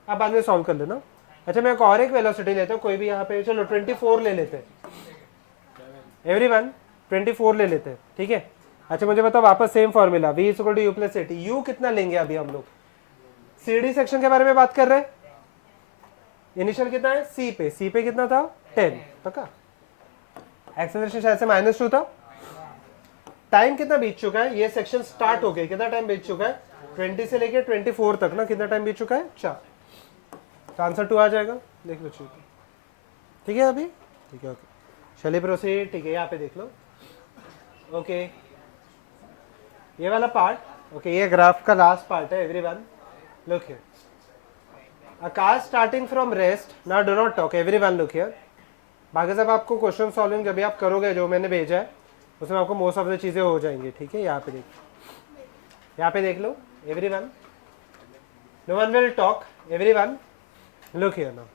आप बाद में सॉल्व कर लेना। अच्छा मैं और एक वेलोसिटी लेता हूँ कोई भी यहाँ पे, चलो 24 ले लेते हैं, एवरीवन 24 ले लेते हैं, ठीक है। अच्छा मुझे बताओ वापस same formula, v equal to u plus 80, u कितना लेंगे अभी हम लोग, सीडी सेक्शन के बारे में बात कर रहे हैं, इनिशियल कितना है सी पे कितना था 10, पक्का, एक्सेलरेशन शायद से -2 था, टाइम कितना बीत चुका है, ये सेक्शन स्टार्ट हो गया, कितना टाइम बीत चुका है 20 से लेके 24 तक ना, कितना टाइम बीत चुका है 4, तो आंसर 2 आ जाएगा, देख लो ठीक है अभी, ठीक है ओके चलिए प्रोसीड, ठीक है यहाँ पे देख लो। ओके ये वाला पार्ट, ओके ये ग्राफ का लास्ट पार्ट है, everyone look here, a car starting from rest, now do not talk, everyone look here. बाकी सब आपको क्वेश्चन सॉल्विंग जब भी आप करोगे जो मैंने भेजा है उसमें आपको मोस्ट ऑफ द चीज़ें हो जाएंगी, ठीक है। यहाँ पे देख लो everyone, no one will talk, everyone look here now,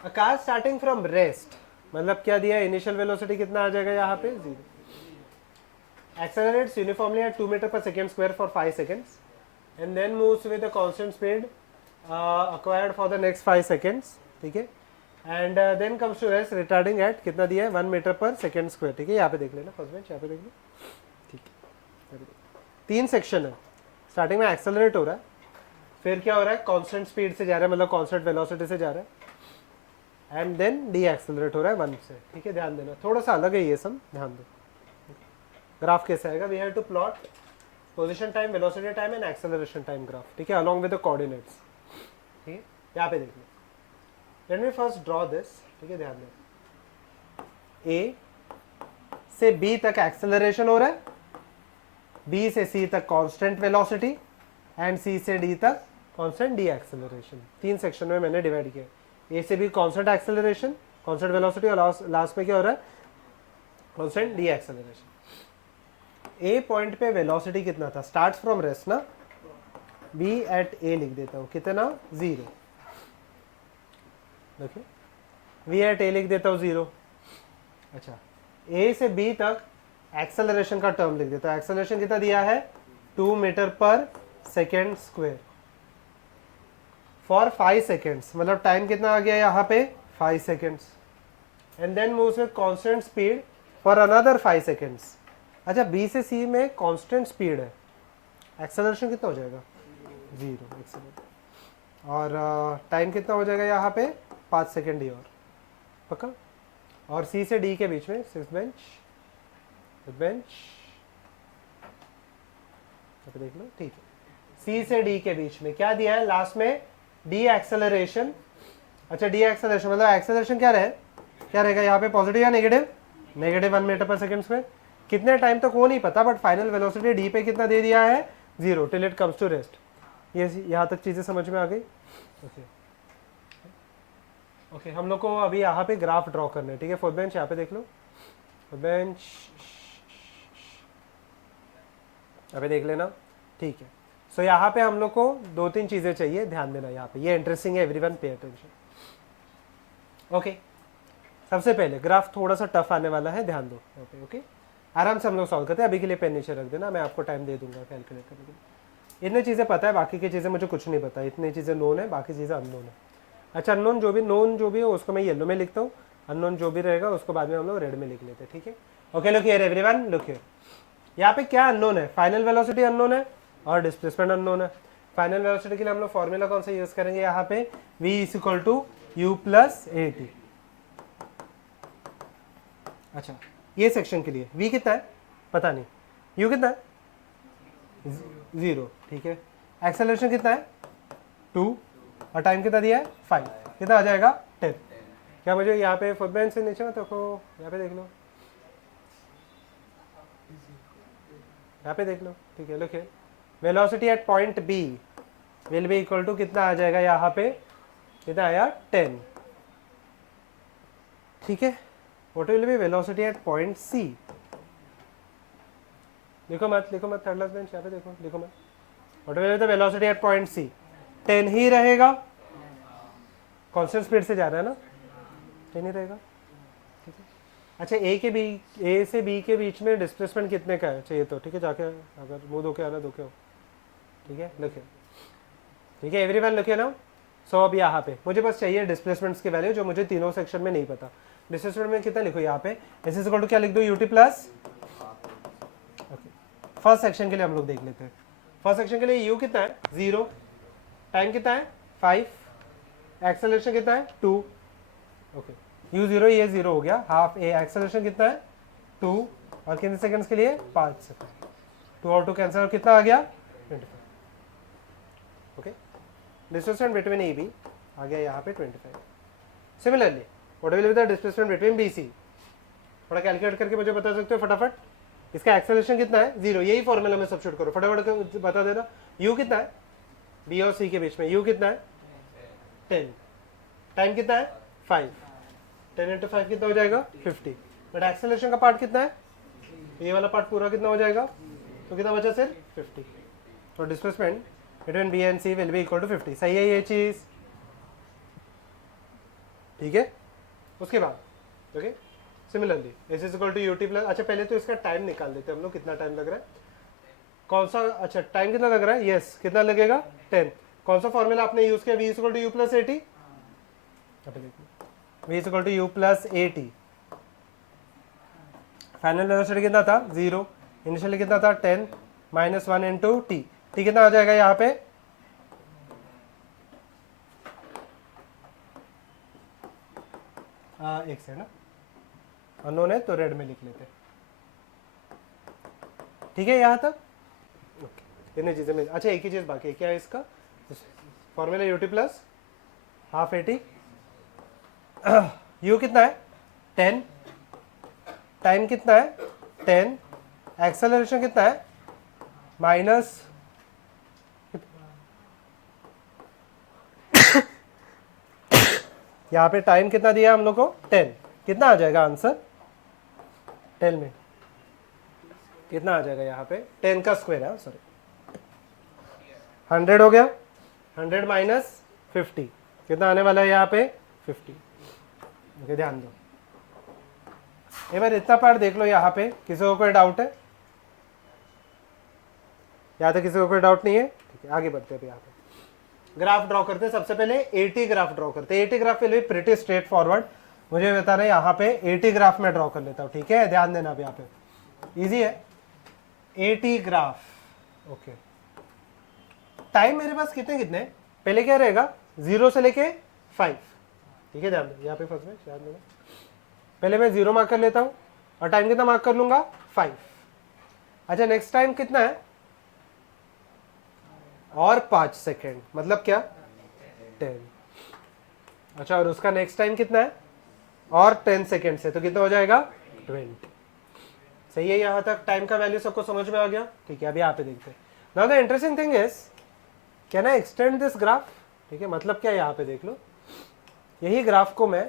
a car starting from rest मतलब क्या दिया, इनिशियल वेलोसिटी कितना आ जाएगा यहाँ पे 0, accelerates uniformly at 2 meter per second square for 5 seconds and then moves with a constant speed acquired for the next 5 seconds, ठीक है, and then comes to rest retarding at कितना दिया है 1 meter per second square, ठीक है। यहाँ पे देख लेना फर्स्ट बेंच, यहाँ पे देख लो, ठीक है। 3 सेक्शन है, स्टार्टिंग में एक्सेलरेट हो रहा है, फिर क्या हो रहा है कांस्टेंट स्पीड से जा रहा है, मतलब कांस्टेंट वेलोसिटी से जा रहा है, एंड देन डी एक्सेलरेट हो रहा है 1 से, ठीक है। ध्यान देना थोड़ा सा अलग है ये सब, ध्यान दो। ग्राफ कैसे आएगा, we have to plot position time, velocity time and acceleration time graph, ठीक है, अलोंग विद द कोऑर्डिनेट्स, ठीक है। यहाँ पे देख लो, let me first draw this, ठीक है, ध्यान दो, ए से बी तक एक्सेलरेशन हो रहा है, बी से सी तक कांस्टेंट वेलोसिटी एंड सी से डी तक कांस्टेंट डी एक्सेलरेशन। 3 सेक्शन में मैंने डिवाइड किया। ए से be constant acceleration, constant velocity, और लास्ट में क्या हो रहा है, कांस्टेंट डी एक्सेलरेशन। ए पॉइंट पे वेलोसिटी कितना था, स्टार्ट फ्रॉम रेस्ट ना, बी एट ए लिख देता हूँ, कितना 0। देखिए वी एट ए लिख देता हूँ 0। अच्छा, ए से बी तक एक्सेलरेशन का टर्म लिख देता हूँ। एक्सेलरेशन कितना दिया है, 2 metre per second square for 5 seconds, मतलब टाइम कितना आ गया यहाँ पे 5 seconds, and then moves with constant speed for another 5 seconds. अच्छा, बी से सी में कांस्टेंट स्पीड है, एक्सेलरेशन कितना हो जाएगा 0 एक्सेलरेशन, और टाइम कितना हो जाएगा यहाँ पे 5 सेकेंड ही और, पक्का। और सी से डी के बीच में 6th बेंच, देख लो, ठीक है। सी से डी के बीच में क्या दिया है लास्ट में, डी एक्सेलरेशन। अच्छा, डी एक्सेलरेशन मतलब एक्सेलरेशन क्या रहेगा यहाँ पे, पॉजिटिव या नेगेटिव, -1 मीटर पर सेकंड स्क्वायर। कितने टाइम तक वो नहीं पता, बट फाइनल वेलोसिटी डी पे कितना दे दिया है 0 till it comes to rest. ये यहाँ तक चीजें समझ में आ गई। ओके, हम लोग को अभी यहाँ पे ग्राफ ड्रॉ करना है, ठीक है। 4th बेंच यहाँ पे देख लो, 4th बेंच यहाँ पे देख लेना, ठीक है। सो यहाँ पे हम लोग को 2-3 चीजें चाहिए, ध्यान देना यहाँ पे, ये इंटरेस्टिंग है, एवरीवन पे अटेंशन। ओके, सबसे पहले ग्राफ थोड़ा सा टफ आने वाला है, ध्यान दो यहाँ पे। ओके, आराम से हम लोग सॉल्व करते हैं। अभी के लिए पेन नीचे रख देना, मैं आपको टाइम दे दूंगा कैलकुलेट करने के लिए। इतनी चीज़ें पता है, बाकी की चीज़ें मुझे कुछ नहीं पता, इतनी चीज़ें नोन है, बाकी चीज़ें अननोन है। अच्छा, अननोन जो भी, नोन जो भी हो उसको मैं येलो में लिखता हूँ, अननोन जो भी रहेगा उसको बाद में हम लोग रेड में लिख लेते हैं, ठीक है। Okay, look here everyone, look here, यहाँ पे क्या अननोन है, फाइनल वेलोसिटी अननोन है और डिस्प्लेसमेंट अननोन है। फाइनल वेलोसिटी के लिए हम लोग फॉर्मूला कौन सा यूज करेंगे यहाँ पे, v = u + at। अच्छा, ये सेक्शन के लिए v कितना है पता नहीं, u कितना है 0, ठीक है। एक्सेलरेशन कितना है 2, और टाइम कितना दिया है 5, कितना आ जाएगा 10। क्या मुझे यहाँ पे 4th बेंच से नीचे मत रखो, यहाँ पे देख लो, यहाँ पे देख लो, ठीक है। Look, velocity at point B will be equal to कितना आ जाएगा यहाँ पे, कितना आया 10, ठीक है। What will be velocity at point C, लिखो मत, थर्ड लास्ट बेंच यहाँ पे देखो, लिखो मत। What will be the velocity at point C, 10 ही रहेगा, कांस्टेंट स्पीड से जा रहा है ना, 10 ही रहेगा, ठीक है। अच्छा, ए से बी के बीच में डिस्प्लेसमेंट कितने का है चाहिए तो, ठीक है, जाके अगर मुंह धो के आना, धो के हो, ठीक है। लिखे, ठीक है एवरीवन, लिखे ना। सो अब यहाँ पे मुझे बस चाहिए डिस्प्लेसमेंट्स की वैल्यू, जो मुझे तीनों सेक्शन में नहीं पता। डिस्प्लेसमेंट में कितना लिखो यहाँ पे, एस इज इक्वल टू क्या लिख दो, यूटी प्लस। फर्स्ट सेक्शन के लिए हम लोग देख लेते हैं। फर्स्ट सेक्शन के लिए यू कितना है 0, टाइम कितना है 5, एक्सेलरेशन कितना है 2। ओके, यू 0, ये 0 हो गया, हाफ ए। एक्सेलरेशन कितना है 2, और कितने सेकंड्स के लिए 5 सेकंड, 2 और 2 कैंसिल, और कितना आ गया 25। Okay, displacement between A B आ गया यहाँ पे 25। Similarly what will be the displacement between B C, थोड़ा कैलकुलेट करके मुझे बता सकते हो फटाफट। इसका एक्सेलरेशन कितना है 0, यही फॉर्मूला में सब्स्टिट्यूट करो, फटाफट बता देना। यू कितना है बी और सी के बीच में, यू कितना है 10, टाइम कितना है 5, 10 × 5 कितना हो जाएगा 50। बट एक्सेलरेशन का पार्ट कितना है, ये वाला पार्ट पूरा कितना हो जाएगा, तो कितना बचा सिर्फ 50। तो displacement between B and C will be equal to 50। सही है ये चीज, ठीक है। उसके बाद okay, similarly S is equal to UT plus. अच्छा, पहले तो इसका टाइम निकाल देते हैं हम लोग, कितना टाइम लग रहा है, कौन सा, अच्छा टाइम कितना लग रहा है, यस कितना लगेगा 10। कौन सा फॉर्मूला आपने यूज किया, v is equal to u plus 80, v is equal to u plus 80। Final velocity कितना था 0, इनिशियली कितना था 10 - 1 × t, t कितना आ जाएगा यहाँ पे, एक से ना, अननोन है तो रेड में लिख लेते, ठीक है यहाँ तक। इतनी चीजें में, अच्छा एक ही चीज बाकी है, क्या है इसका फॉर्मूला, यूटी प्लस ½ 80, यू कितना है 10, टाइम कितना है 10, एक्सेलरेशन कितना है माइनस यहाँ पे टाइम कितना दिया हम लोग को 10, कितना आ जाएगा आंसर 10 में कितना आ जाएगा यहाँ पे 10 का स्क्वायर है सॉरी 100 हो गया, 100 माइनस 50 कितना आने वाला है यहाँ पे 50। ओके ध्यान दो एक बार इतना पार्ट देख लो, यहाँ पे किसी को कोई डाउट है? यहाँ तक किसी को कोई डाउट नहीं है? ठीक है आगे बढ़ते हैं। यहाँ पे ग्राफ ड्रॉ करते हैं, सबसे पहले 80 ग्राफ ड्रॉ करते हैं। 80 ग्राफ के लिए प्रिटी स्ट्रेट फॉरवर्ड, मुझे बताना है यहाँ पे 80 ग्राफ में ड्रॉ कर लेता हूँ। ठीक है ध्यान देना अब यहाँ पे इजी है 80 ग्राफ। ओके टाइम मेरे पास कितने कितने पहले क्या रहेगा 0 से लेके 5। ठीक है ध्यान दो यहाँ पे फर्स्ट में ध्यान देना, पहले मैं 0 मार्क कर लेता हूँ और टाइम कितना मार्क कर लूंगा 5। अच्छा नेक्स्ट टाइम कितना है और 5 सेकेंड मतलब क्या 10। अच्छा और उसका नेक्स्ट टाइम कितना है और 10 सेकेंड से तो कितना हो जाएगा 20। सही है यहाँ तक टाइम का वैल्यू सबको समझ में आ गया? ठीक है अभी यहाँ पे देखते हैं। Now the interesting thing is can I extend this graph. ठीक है मतलब क्या यहाँ पे देख लो, यही ग्राफ को मैं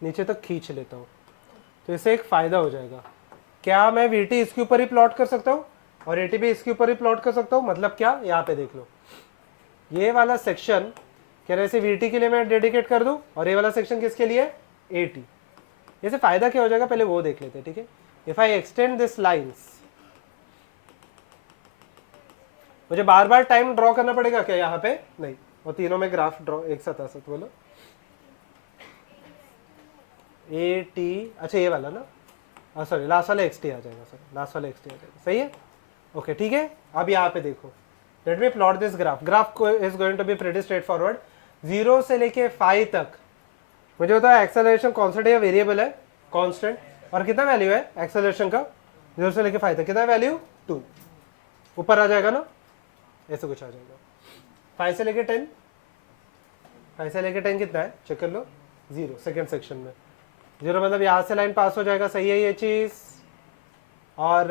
नीचे तक खींच लेता हूँ तो इससे एक फायदा हो जाएगा। क्या मैं VT इसके ऊपर ही प्लॉट कर सकता हूँ और AT भी इसके ऊपर ही प्लॉट कर सकता हूँ? मतलब क्या यहाँ पे देख लो ये वाला सेक्शन क्या ऐसे VT के लिए मैं डेडिकेट कर दूं और ये वाला सेक्शन किसके लिए AT। इससे फायदा क्या हो जाएगा पहले वो देख लेते हैं। ठीक है if I extend this lines, मुझे बार बार टाइम ड्रॉ करना पड़ेगा क्या यहाँ पे? नहीं, वो तीनों में ग्राफ ड्रॉ एक साथ आ सकते। बोलो AT, अच्छा ये वाला ना सॉरी लास्ट वाला XT आ जाएगा, सॉरी लास्ट वाला XT आ जाएगा। सही है ओके ठीक है अब यहाँ पे देखो let me plot this graph is going to be pretty straightforward. 0 से लेके 5 तक मुझे बताओ एक्सेलरेशन कांस्टेंट या वेरिएबल है? कांस्टेंट। और कितना वैल्यू है एक्सेलरेशन का 0 से लेके 5 तक? कितना वैल्यू 2 ऊपर आ जाएगा ना, ऐसे कुछ आ जाएगा। 5 से लेके 10, 5 से लेके 10 कितना है चेक कर लो 0 सेकेंड सेक्शन में 0 मतलब यहाँ से लाइन पास हो जाएगा। सही है ये चीज। और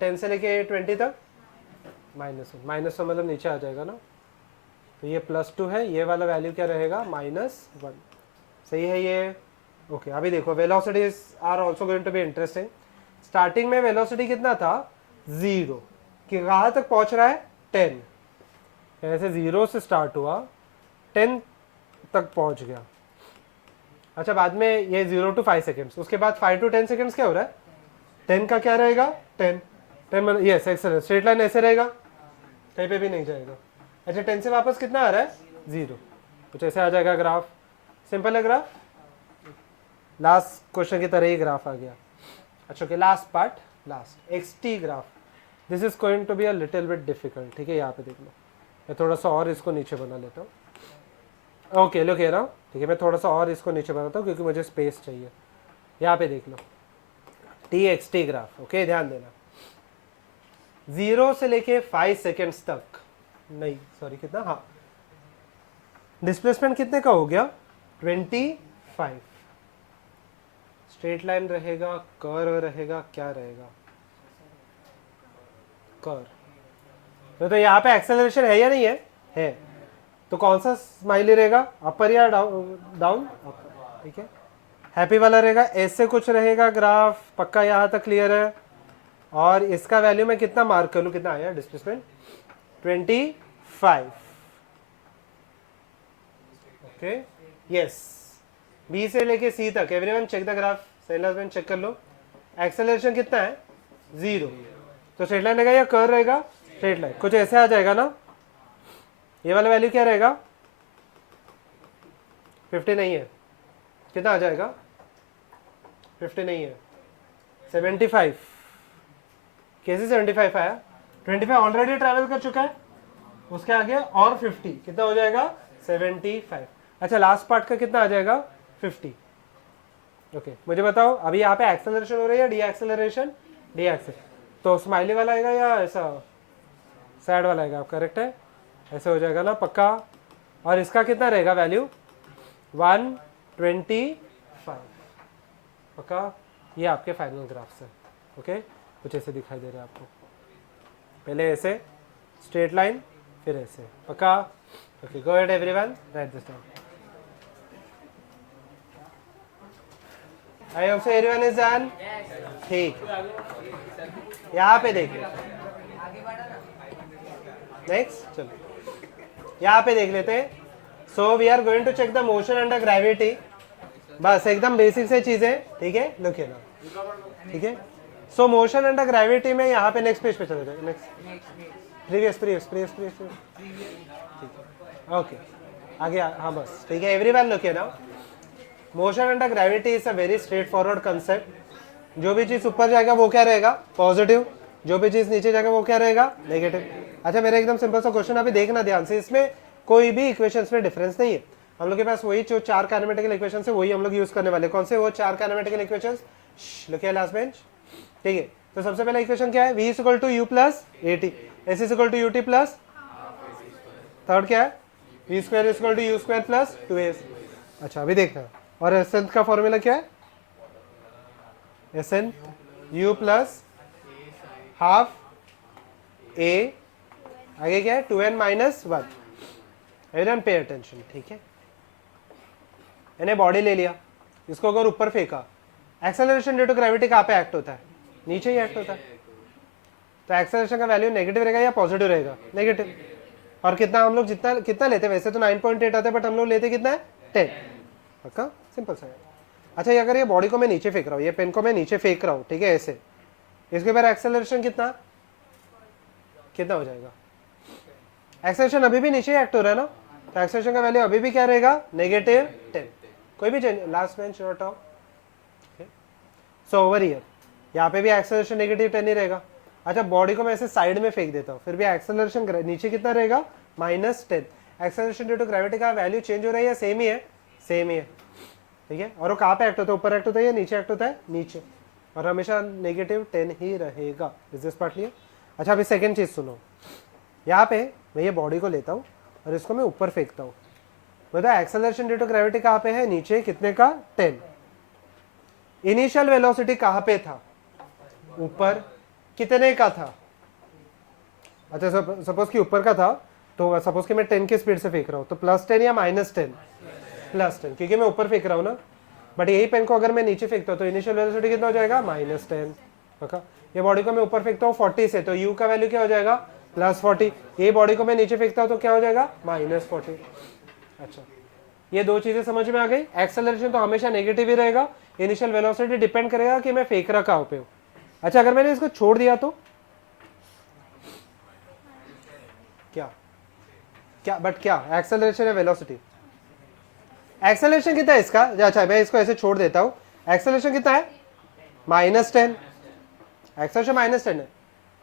10 से लेके 20 तक -1, -1 मतलब नीचे आ जाएगा ना, तो ये +2 है, ये वाला वैल्यू क्या रहेगा -1। सही है ये ओके अभी देखो velocities are also going to be interesting. Starting में वेलोसिटी कितना था 0, कि कहाँ तक पहुंच रहा है 10। ऐसे 0 से स्टार्ट हुआ 10 तक पहुंच गया। अच्छा बाद में ये 0 to 5 सेकेंड्स, उसके बाद 5 to 10 सेकेंड्स क्या हो रहा है 10 का क्या रहेगा 10 मतलब यस एक्सेलरेशन स्ट्रेट लाइन ऐसे रहेगा कहीं पे भी नहीं जाएगा। अच्छा 10 से वापस कितना आ रहा है 0, कुछ ऐसे आ जाएगा ग्राफ। सिंपल है ग्राफ, लास्ट क्वेश्चन की तरह ही ग्राफ आ गया। अच्छा okay last part last XT graph, this is going to be a little bit difficult. ठीक है यहाँ पे देख लो मैं थोड़ा सा और इसको नीचे बना लेता हूँ। ओके लो कह रहा हूँ ठीक है मैं थोड़ा सा और इसको नीचे बनाता हूँ क्योंकि मुझे स्पेस चाहिए। यहाँ पे देख लो TXT ग्राफ। ओके ध्यान देना 0 से लेके 5 सेकेंड्स तक, नहीं सॉरी कितना हाँ डिस्प्लेसमेंट कितने का हो गया 25। स्ट्रेट लाइन रहेगा कर्व रहेगा क्या रहेगा कर्व। तो यहाँ पे एक्सेलरेशन है या नहीं है? है। तो कौन सा स्माइली रहेगा अपर या डाउन? ठीक है हैप्पी वाला रहेगा। ऐसे कुछ रहेगा ग्राफ पक्का यहाँ तक क्लियर है। और इसका वैल्यू मैं कितना मार्क कर लूँ, कितना आया डिस्प्लेसमेंट 25। ओके यस B से लेके C तक एवरीवन चेक द ग्राफ, सही चेक कर लो। एक्सेलरेशन कितना है 0, तो स्ट्रेट लाइन रहेगा या कर्व रहेगा? Straight line. कुछ ऐसे आ जाएगा ना, ये वाला वैल्यू क्या रहेगा 50 नहीं है, कितना आ जाएगा 50 नहीं है 75। कैसे 75 आया 25 ऑलरेडी ट्रैवल कर चुका है, उसके आगे और 50 कितना हो जाएगा 75। अच्छा लास्ट पार्ट का कितना आ जाएगा 50। ओके मुझे बताओ अभी यहाँ पे एक्सेलरेशन हो रही है डी एक्सेलरेशन? D acceleration. तो स्माइली वाला आएगा या ऐसा सैड वाला आएगा? करेक्ट है ऐसे हो जाएगा ना पक्का। और इसका कितना रहेगा वैल्यू 125 पक्का। ये आपके फाइनल ग्राफ्स हैं। ओके, कुछ ऐसे दिखाई दे रहे हैं आपको, पहले ऐसे स्ट्रेट लाइन, फिर ऐसे, पक्का? Okay, go ahead everyone, right this down. I hope so everyone is done. ठीक, यहाँ पे देखिए, नेक्स्ट चलो यहाँ पे देख लेते हैं। So we are going to check the motion under gravity, बस एकदम बेसिक से चीजें, ठीक है, लुक ना, ठीक है। सो मोशन अंडर ग्रेविटी में यहाँ पे नेक्स्ट पेज पे चले जाए, next previous previous previous previous, ठीक है, ओके आगे हाँ बस, ठीक है। एवरीवन लुक ना, motion under gravity is a very straight forward concept. जो भी चीज ऊपर जाएगा वो क्या रहेगा, पॉजिटिव, जो भी चीज नीचे जाएगा वो क्या रहेगा, नेगेटिव। अच्छा मेरा एकदम सिंपल सा क्वेश्चन अभी देखना ध्यान से, इसमें कोई भी इक्वेशंस में डिफरेंस नहीं है। हम लोग के पास वही जो 4 काइनेमेटिकल इक्वेशंस है वही हम लोग यूज करने वाले। कौन से वो 4 काइनेमेटिकल इक्वेशंस, लिखिए लास्ट बेंच, ठीक है। तो सबसे पहला इक्वेशन क्या है, v is equal to u plus at, s is equal to ut plus, third क्या है, v square is equal to u square plus 2s। अच्छा अभी देखना, और एसेंट का फॉर्मूला क्या है, s nth u plus half a, आगे क्या है 2n minus 1। Everyone pay attention, ठीक है। मैंने बॉडी ले लिया, इसको अगर ऊपर फेंका, एक्सेलरेशन ड्यू टू ग्रेविटी कहाँ पे एक्ट होता है, नीचे ही एक्ट होता है। तो एक्सेलरेशन का वैल्यू नेगेटिव रहेगा या पॉजिटिव रहेगा, नेगेटिव। और कितना हम लोग जितना कितना लेते हैं, वैसे तो 9.8 आता है बट हम लोग लेते कितना है, 10, पक्का, सिंपल सा है। अच्छा ये अगर ये बॉडी को मैं नीचे फेंक रहा हूँ, ये पेन को मैं नीचे फेंक रहा हूँ, ठीक है, ऐसे, इसके बाद एक्सेलरेशन कितना कितना हो जाएगा, एक्सेलरेशन अभी भी नीचे एक्ट हो रहा है ना, तो एक्सेलरेशन का वैल्यू अभी भी क्या रहेगा, नेगेटिव 10, कोई भी change, last bench note of. So over here यहाँ पे भी एक्सेलरेशन नेगेटिव 10 ही रहेगा। अच्छा बॉडी को मैं ऐसे साइड में फेंक देता हूँ, फिर भी एक्सेलरेशन नीचे कितना रहेगा, -10। एक्सेलरेशन ड्यू टू ग्रेविटी का वैल्यू चेंज हो रहा है या सेम ही है, सेम ही है, ठीक है। और वो कहाँ पे एक्ट होता है, ऊपर एक्ट होता है या नीचे एक्ट होता है, नीचे, और हमेशा नेगेटिव 10 ही रहेगा। Is this part clear? अच्छा अभी सेकेंड चीज सुनो, यहाँ पे मैं ये बॉडी को लेता हूँ और इसको मैं ऊपर फेंकता हूँ, बताओ एक्सेलरेशन ड्यू टू ग्रेविटी कहाँ पे है, नीचे, कितने का, 10। इनिशियल वेलोसिटी कहाँ पे था, ऊपर, कितने का था, अच्छा सपोज कि ऊपर का था, तो सपोज कि मैं 10 की स्पीड से फेंक रहा हूँ, तो +10 या -10, +10, क्योंकि मैं ऊपर फेंक रहा हूँ ना। बट यही पेन को अगर मैं नीचे फेंकता हूँ तो इनिशियल वेलोसिटी कितना हो जाएगा, -10, पक्का। ये बॉडी को मैं ऊपर फेंकता हूँ 40 से, तो u का वैल्यू क्या हो जाएगा, +40। ये बॉडी को मैं नीचे फेंकता हूँ तो क्या हो जाएगा, -40। अच्छा ये दो चीजें समझ में आ गई। एक्सेलरेशन तो हमेशा नेगेटिव ही रहेगा, इनिशियल वेलोसिटी डिपेंड करेगा कि मैं फेंक रहा कहाँ पे हूँ। अच्छा अगर मैंने इसको छोड़ दिया तो क्या क्या, बट क्या एक्सेलरेशन है, वेलोसिटी, एक्सेलरेशन कितना है इसका, अच्छा मैं इसको ऐसे छोड़ देता हूँ, एक्सेलरेशन कितना है, -10, एक्सेलरेशन -10 है,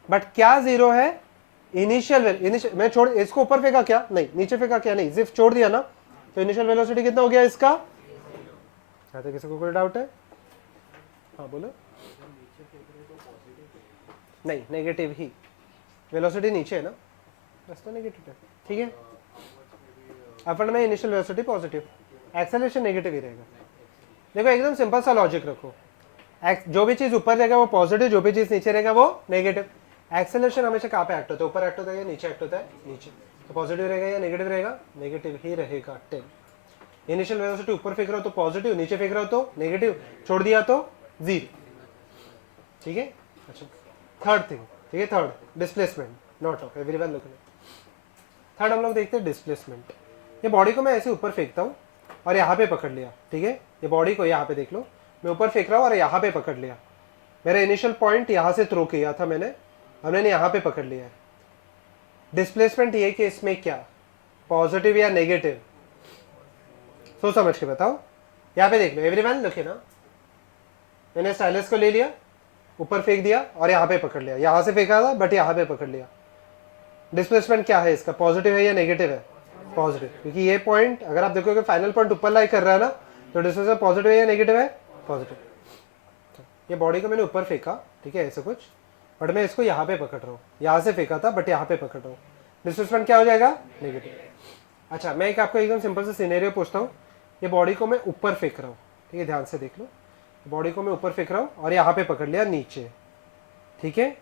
बट क्या जीरो है, इनिशियल मैं छोड़ इसको ऊपर फेंका क्या, नहीं, नीचे फेंका क्या, नहीं, सिर्फ छोड़ दिया ना, तो इनिशियल वेलोसिटी कितना हो गया इसका। क्या तो किसी को कोई डाउट है, हाँ बोलो। नहीं नेगेटिव ही, वेलोसिटी नीचे है ना, बस तो नेगेटिव है, ठीक है। अपन में initial velocity positive, acceleration negative ही रहेगा। देखो एकदम सिंपल सा लॉजिक रखो, जो भी चीज ऊपर रहेगा वो पॉजिटिव, जो भी चीज नीचे रहेगा वो नेगेटिव। एक्सेलरेशन हमेशा कहाँ पे एक्ट होता है, ऊपर एक्ट होता है या नीचे एक्ट होता है, नीचे, तो पॉजिटिव रहेगा या नेगेटिव रहेगा, नेगेटिव ही रहेगा। 10 इनिशियल वेलोसिटी ऊपर फेंक रहा हो तो पॉजिटिव, नीचे फेंक रहा हो तो नेगेटिव, छोड़ दिया तो 0, ठीक है। अच्छा थर्ड थिंग, ठीक है, third displacement, note of everyone look. Third हम लोग देखते हैं डिस्प्लेसमेंट। ये बॉडी को मैं ऐसे ऊपर फेंकता हूँ और यहाँ पे पकड़ लिया, ठीक है, ये बॉडी को यहाँ पे देख लो, मैं ऊपर फेंक रहा हूँ और यहाँ पे पकड़ लिया, मेरा इनिशियल पॉइंट यहाँ से थ्रो किया था मैंने, और मैंने यहाँ पे पकड़ लिया है। डिस्प्लेसमेंट ये कि इसमें क्या, पॉजिटिव या नेगेटिव, सोच समझ के बताओ। यहाँ पे देख लो एवरीवन, लुक ना, मैंने स्टाइलस को ले लिया, ऊपर फेंक दिया और यहाँ पे पकड़ लिया, यहाँ से फेंका था बट यहाँ पे पकड़ लिया। डिस्प्लेसमेंट क्या है इसका, पॉजिटिव है या नेगेटिव है, पॉजिटिव, क्योंकि ये पॉइंट अगर आप देखोगे फाइनल पॉइंट ऊपर लाई कर रहा है ना, तो डिस्प्लेसमेंट पॉजिटिव है या नेगेटिव है, पॉजिटिव। ये बॉडी को मैंने ऊपर फेंका, ठीक है, ऐसे कुछ, बट मैं इसको यहाँ पे पकड़ रहा हूँ, यहाँ से फेंका था बट यहाँ पे पकड़ रहा हूँ, डिस्प्लेसमेंट क्या हो जाएगा, नेगेटिव। अच्छा मैं एक आपको एकदम सिंपल सा सिनेरियो पूछता हूँ, ये बॉडी को मैं ऊपर फेंक रहा हूँ, ठीक है, ध्यान से देख लो, बॉडी को मैं ऊपर फेंक रहा हूँ और यहाँ पे पकड़ लिया नीचे, ठीक है।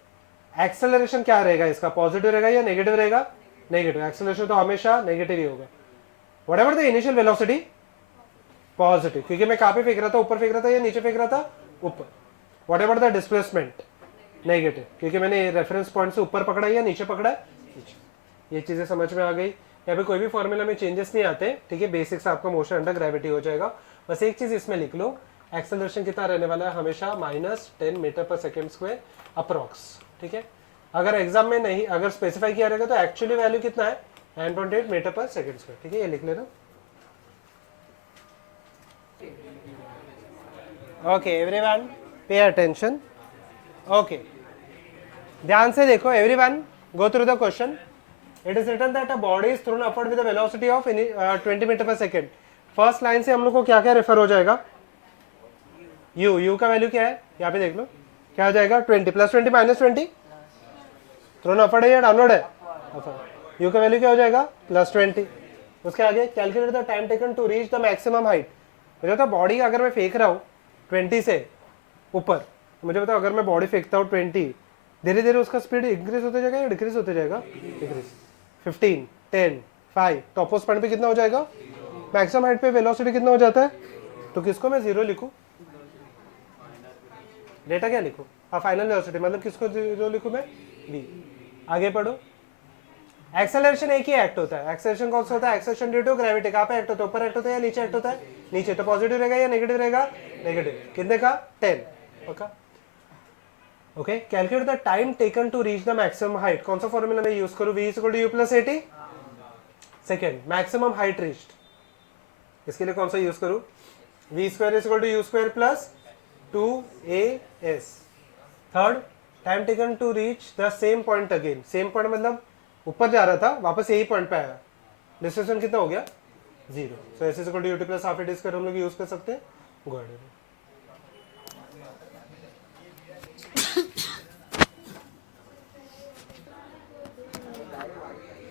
एक्सेलरेशन क्या रहेगा इसका, पॉजिटिव रहेगा या नेगेटिव रहेगा, नेगेटिव। एक्सेलरेशन तो हमेशा नेगेटिव ही होगा। What ever the initial velocity positive, क्योंकि मैं कहाँ पे फेंक रहा था, ऊपर फेंक रहा था या नीचे फेंक रहा था, ऊपर। What ever the displacement negative, क्योंकि मैंने रेफरेंस पॉइंट से ऊपर पकड़ा या नीचे पकड़ा है, नीचे। ये चीजें समझ में आ गई। यहाँ पे कोई भी फॉर्मूला में चेंजेस नहीं आते, ठीक है। बेसिक से आपका मोशन अंडर ग्रेविटी हो जाएगा। बस एक चीज इसमें लिख लो, एक्सेलरेशन कितना रहने वाला है, हमेशा -10 metre per second square approx, ठीक है। अगर एग्जाम में नहीं, अगर स्पेसिफाई किया रहेगा तो एक्चुअली वैल्यू कितना है, 9.8 मीटर पर सेकेंड स्क्वायर, ठीक है। ये लिख लेना। Okay everyone pay attention. Okay ध्यान से देखो everyone, go through the question. It is written that a body is thrown upward with the velocity of 20 metre per second. First line से हम लोग को क्या क्या रेफर हो जाएगा, यू, यू का वैल्यू क्या है, यहाँ पे देख लो क्या आ जाएगा, 20 + 20 - 20, थ्रोन अपवर्ड है या डाउनवर्ड है, यू का वैल्यू क्या हो जाएगा, +20। उसके आगे calculate the time taken to reach the maximum height. मुझे बताओ बॉडी अगर मैं फेंक रहा हूँ 20 से ऊपर, मुझे बताओ अगर मैं बॉडी फेंकता हूँ 20, धीरे धीरे उसका स्पीड इंक्रीज होते जाएगा या डिक्रीज होते जाएगा, डिक्रीज। 15, 10, 5, टॉपोस पॉइंट पे कितना हो जाएगा, मैक्सिमम हाइट पे वेलोसिटी कितना हो जाता है, तो किसको मैं 0 लिखूं, डेटा क्या लिखूं, हाँ फाइनल वेलोसिटी, मतलब किसको 0 लिखूं मैं, v। आगे पढ़ो। एक्सेलरेशन एक ही एक्ट होता है, एक्सेलरेशन कौन सा होता है, एक्सेलरेशन ड्यू टू ग्रेविटी। कहाँ पे एक्ट होता है, ऊपर एक्ट होता है या नीचे एक्ट होता है, नीचे। तो पॉजिटिव रहेगा या नेगेटिव रहेगा, नेगेटिव। कितने का, 10, okay. Okay calculate the time taken to reach the maximum height. कौन सा फॉर्मूला मैं यूज करूं, v = u + 80 second. Maximum height reached, इसके लिए कौन सा यूज करूं, v² = u² + 2as। Third, time taken to reach the same point again. Same point मतलब ऊपर जा रहा था, वापस यही पॉइंट पे आया, डिस्टेंस कितना हो गया, 0। सो s = ut + ½ a² हम लोग यूज कर सकते हैं। Go ahead.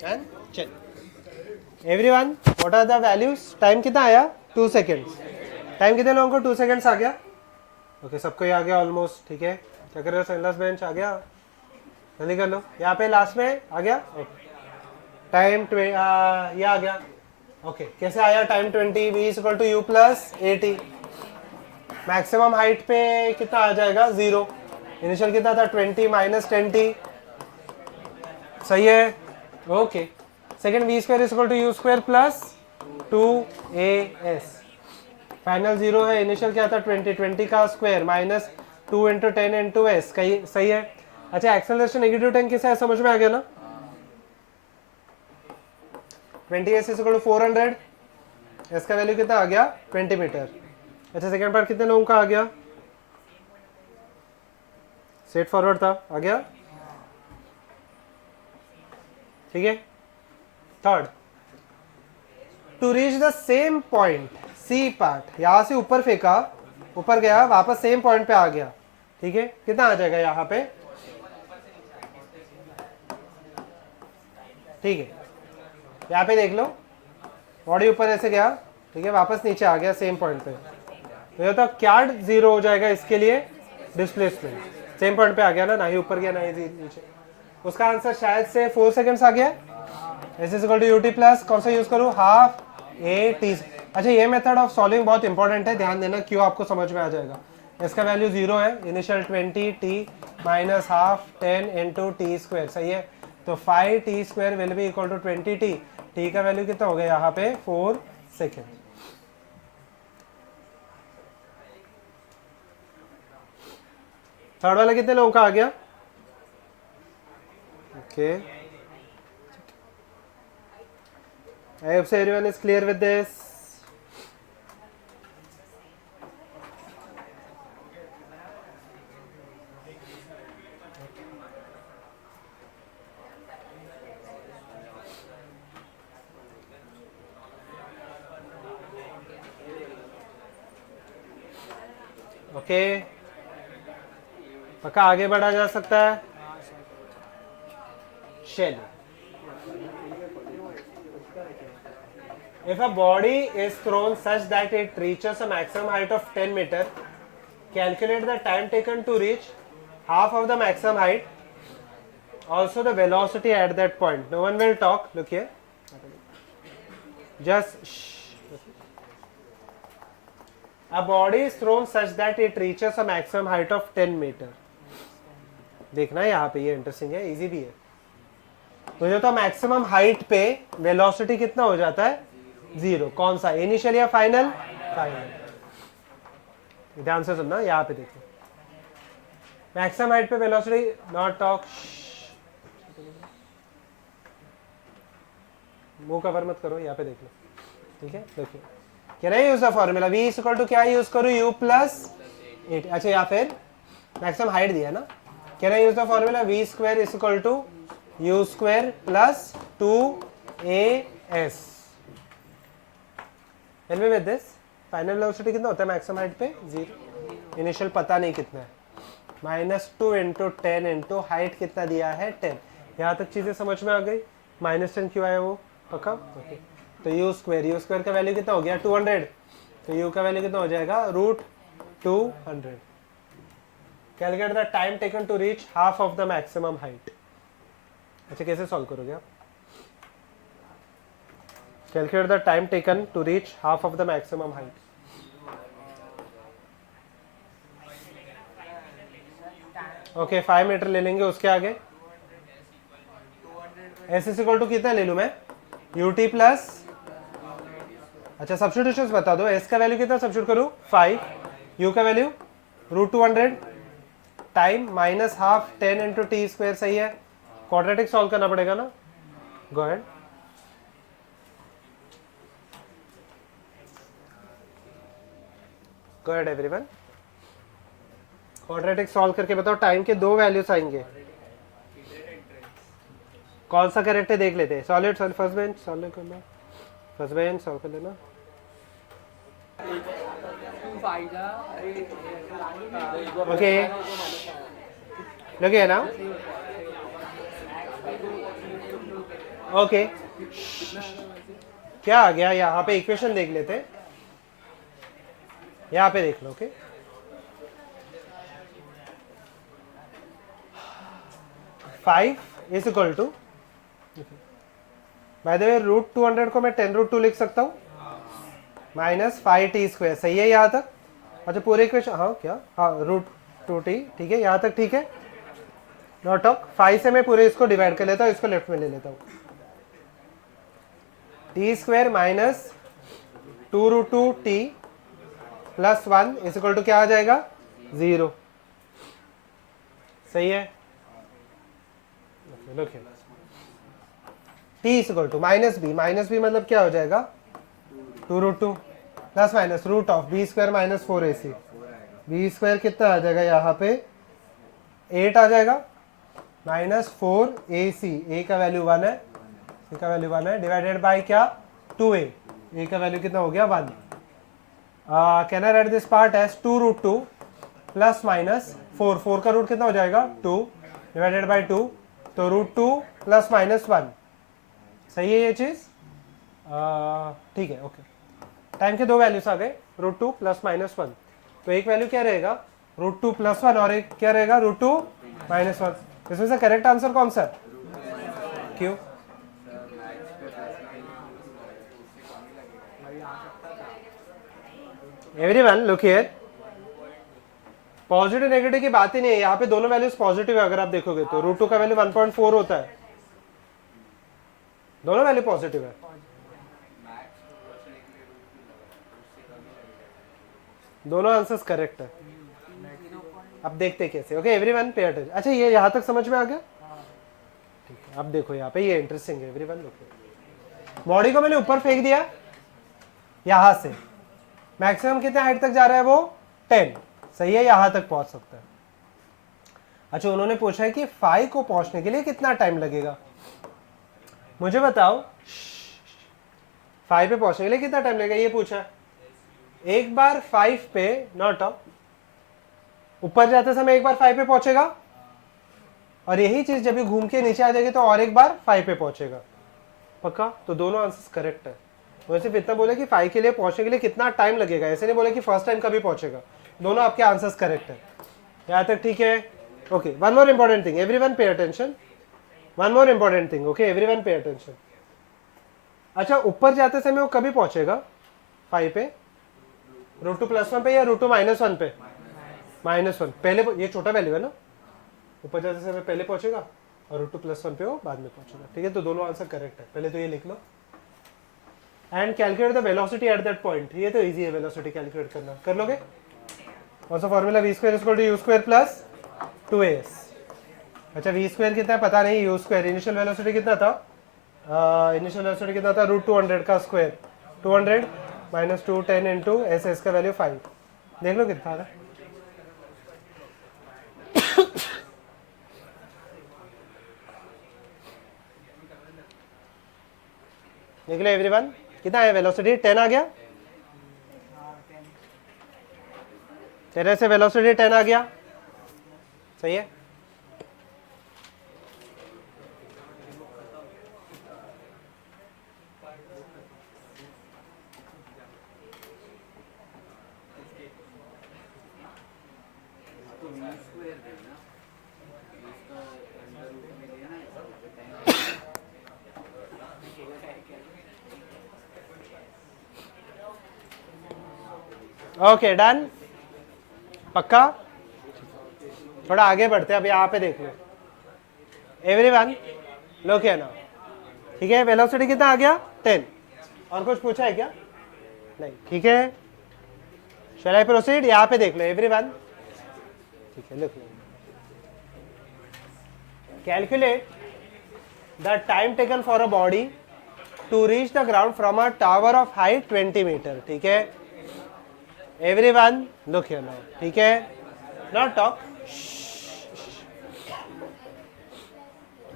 And check everyone, what are the values. Time कितना आया, 2 सेकेंड्स। टाइम कितने लोगों को 2 सेकेंड्स आ गया, ओके सबको ये आ गया ऑलमोस्ट, ठीक है। क्या कर रहे हो, सेंडर्स बेंच आ गया, जल्दी कर लो। यहाँ पे लास्ट में आ गया, ओके। टाइम ये आ गया, ओके। कैसे आया time 20, v = u + 80। Maximum height पे कितना आ जाएगा, 0। इनिशियल कितना था, 20 - 10t, सही है, okay. Second, v² = u² + 2as। Final 0 है, इनिशियल क्या था, 20 का स्क्वायर -2 × 10 × s, सही है। अच्छा एक्सेलरेशन -10 कैसे है, समझ में आ गया ना। 20s = 400, s का वैल्यू कितना आ गया, 20 मीटर। अच्छा सेकेंड पार्ट कितने लोगों का आ गया, स्ट्रेट फॉरवर्ड था, आ गया, ठीक है। Third, to reach the same point, C part, यहां से ऊपर फेंका, ऊपर गया, वापस सेम पॉइंट पे आ गया, ठीक है। कितना आ जाएगा यहाँ पे, ठीक है। यहाँ पे देख लो, बॉडी ऊपर ऐसे गया, ठीक है, वापस नीचे आ गया सेम पॉइंट पे, तो क्या 0 हो जाएगा इसके लिए, डिस्प्लेसमेंट। सेम पॉइंट पे आ गया ना, ना ही ऊपर गया ना ही नीचे। उसका आंसर शायद से 4 सेकेंड्स आ गया। s = ut + कौन सा यूज करूँ, ½ at। अच्छा ये मेथड ऑफ सॉल्विंग बहुत इंपॉर्टेंट है, ध्यान देना, क्यों आपको समझ में आ जाएगा। इसका वैल्यू 0 है, इनिशियल 20t - ½ 10 × t², सही है। तो 5t² will be equal to 20t। t का वैल्यू कितना हो गया यहाँ पे, 4 सेकेंड। थर्ड वाला कितने लोगों का आ गया, okay. I hope so everyone is clear with this. Okay पक्का आगे बढ़ा जा सकता है, चलिए। If a body is thrown such that it reaches a maximum height of 10 meter, Calculate the time taken to reach half of the maximum height. Also the velocity at that point. No one will talk. Look here. Just shh. A body is thrown such that it reaches a maximum height of 10 meter. देखना है यहाँ पे, ये interesting है, easy भी है. तो जो तो मैक्सिमम हाइट पे वेलोसिटी कितना हो जाता है? 0. कौन सा, इनिशियल या फाइनल? फाइनल. ध्यान से सुनना, यहाँ पे देखो. मैक्सिमम हाइट पे वेलोसिटी, नॉट टॉक, मुंह कवर मत करो, यहाँ पे देख लो. ठीक है, देखिए. Can I use the formula v is equal to क्या यूज करूँ? u plus 8. अच्छा, या फिर मैक्सिमम हाइट दिया ना. Can I use the formula v square is equal to u square plus 2as. Help me with this. Final velocity कितना होता है मैक्सिमम हाइट पे? 0. इनिशियल पता नहीं कितना है. -2 इंटू 10 इंटू हाइट कितना दिया है? 10. यहाँ तक चीजें समझ में आ गई? -10 क्यों आया वो? पक्का? ओके. तो u स्क्वायर का वैल्यू कितना हो गया? 200. तो u का वैल्यू कितना हो जाएगा? √200. Calculate the time taken to reach half of the maximum height. अच्छा, कैसे सॉल्व करोगे आप? Calculate the time taken to reach half of the maximum height. Okay, 5 metre ले लेंगे. उसके आगे s इज इक्वल टू कितना ले लूं मैं? ut प्लस, अच्छा सब्स्टिट्यूशंस बता दो. s का वैल्यू कितना सब्स्टिट्यूट करूं? 5. u का value √200. Time minus half 10 into T square. सही है. क्वाड्रेटिक सॉल्व करना पड़ेगा ना. Go ahead. गो अहेड एवरीवन. क्वाड्रेटिक सॉल्व करके बताओ. टाइम के 2 वैल्यूज आएंगे. कौन सा करेक्ट है देख लेते हैं. सॉलिड फर्स्ट बेंच सॉल्व करना. फर्स्ट बेंच सॉल्व कर लेना. ओके, लगे ना. ओके, क्या आ गया? यहाँ पे इक्वेशन देख लेते हैं. यहाँ पे देख लो. Okay, five is equal to, by the way √200 को मैं 10√2 लिख सकता हूँ. -5t square. सही है यहाँ तक? अच्छा, पूरे इक्वेशन, हाँ क्या, हाँ √2t. ठीक है, यहाँ तक ठीक है. नॉट ऑफ 5 से मैं पूरे इसको डिवाइड कर लेता हूँ, इसको लेफ्ट में ले लेता हूँ. t square minus 2√2t plus 1 is equal to क्या आ जाएगा? 0. सही है. Look here. t is equal to minus B मतलब क्या हो जाएगा? 2√2 plus minus root of B square minus 4ac. B square कितना आ जाएगा यहाँ पे? 8 आ जाएगा. -4ac. a का वैल्यू 1 है, c का वैल्यू 1 है, डिवाइडेड बाय क्या? 2a. a का वैल्यू कितना हो गया? 1. Can I write this part as 2√2 plus minus 4 का रूट कितना हो जाएगा? 2 डिवाइडेड बाय 2. तो √2 प्लस माइनस 1. सही है ये चीज? ठीक है. ओके, टाइम के 2 वैल्यूज आ गए, √2 प्लस माइनस 1. तो एक वैल्यू क्या रहेगा? √2 प्लस 1 और एक क्या रहेगा? √2 माइनस 1. इसमें से करेक्ट आंसर कौन सा? क्यों? Everyone look here. Positive negative की बात ही नहीं है. यहाँ पे दोनों वैल्यूज पॉजिटिव है. अगर आप देखोगे तो √2 का वैल्यू 1.4 होता है. दोनों वैल्यू पॉजिटिव है. दोनों आंसर्स करेक्ट है. अब देखते कैसे. Okay everyone pay attention. अच्छा, ये यहाँ तक समझ में आ गया? ठीक है. अब देखो यहाँ पे, ये इंटरेस्टिंग है एवरीवन. बॉडी को मैंने ऊपर फेंक दिया यहाँ से. मैक्सिमम कितने हाइट तक जा रहा है वो? 10. सही है, यहां तक पहुंच सकता है. अच्छा, उन्होंने पूछा है कि 5 को पहुंचने के लिए कितना टाइम लगेगा. मुझे बताओ, 5 पे पहुंचने के लिए कितना टाइम लगेगा, ये पूछा. एक बार 5 पे, नॉट अप, ऊपर जाते समय एक बार 5 पे पहुंचेगा, और यही चीज जब भी घूम के नीचे आ जाएगी तो और एक बार 5 पे पहुंचेगा. पक्का? तो दोनों आंसर्स करेक्ट है. वो सिर्फ इतना बोले कि 5 के लिए पहुंचने के लिए कितना टाइम लगेगा, ऐसे नहीं बोले कि फर्स्ट टाइम कभी पहुंचेगा. दोनों आपके आंसर्स करेक्ट है, यहाँ तक ठीक है? Okay, one more important thing, everyone pay attention, one more important thing, okay everyone pay attention. अच्छा, ऊपर जाते समय वो कभी पहुंचेगा 5 पे, √2+1 पे या √2-1 पे? -1 पहले, ये छोटा वैल्यू है ना, ऊपर जाते समय पहले पहुंचेगा और √2+1 पे वो बाद में पहुंचेगा, ठीक है? तो दोनों आंसर करेक्ट है, पहले तो ये लिख लो। And calculate the velocity at that point, ये तो इजी है वेलोसिटी कैलकुलेट करना, कर लोगे? कौन सा फॉर्मूला? v² = u² + 2as। अच्छा, v² कितना है पता नहीं, u², इनिशियल वेलोसिटी कितना था? इनिशियल वेलोसिटी कितना था? √200 का स्क्वायर, 200 - 210 इंटू एस का वैल्यू 5, देख लो कितना है। देख लो एवरीवन, कितना है वेलोसिटी? 10 आ गया, तेरे से वेलोसिटी 10 आ गया, सही है? ओके डन, पक्का? थोड़ा आगे बढ़ते हैं, अब यहाँ पे देख लो एवरीवन, लो क्या ना, ठीक है? वेलोसिटी कितना आ गया? 10। और कुछ पूछा है क्या? नहीं, ठीक है? Shall I proceed? यहाँ पे देख लो एवरीवन, ठीक है? लिख लो, calculate the time taken for a body to reach the ground from a tower of height 20 metre, ठीक है? एवरीवन लुक हियर नाउ, ठीक है? Not talk,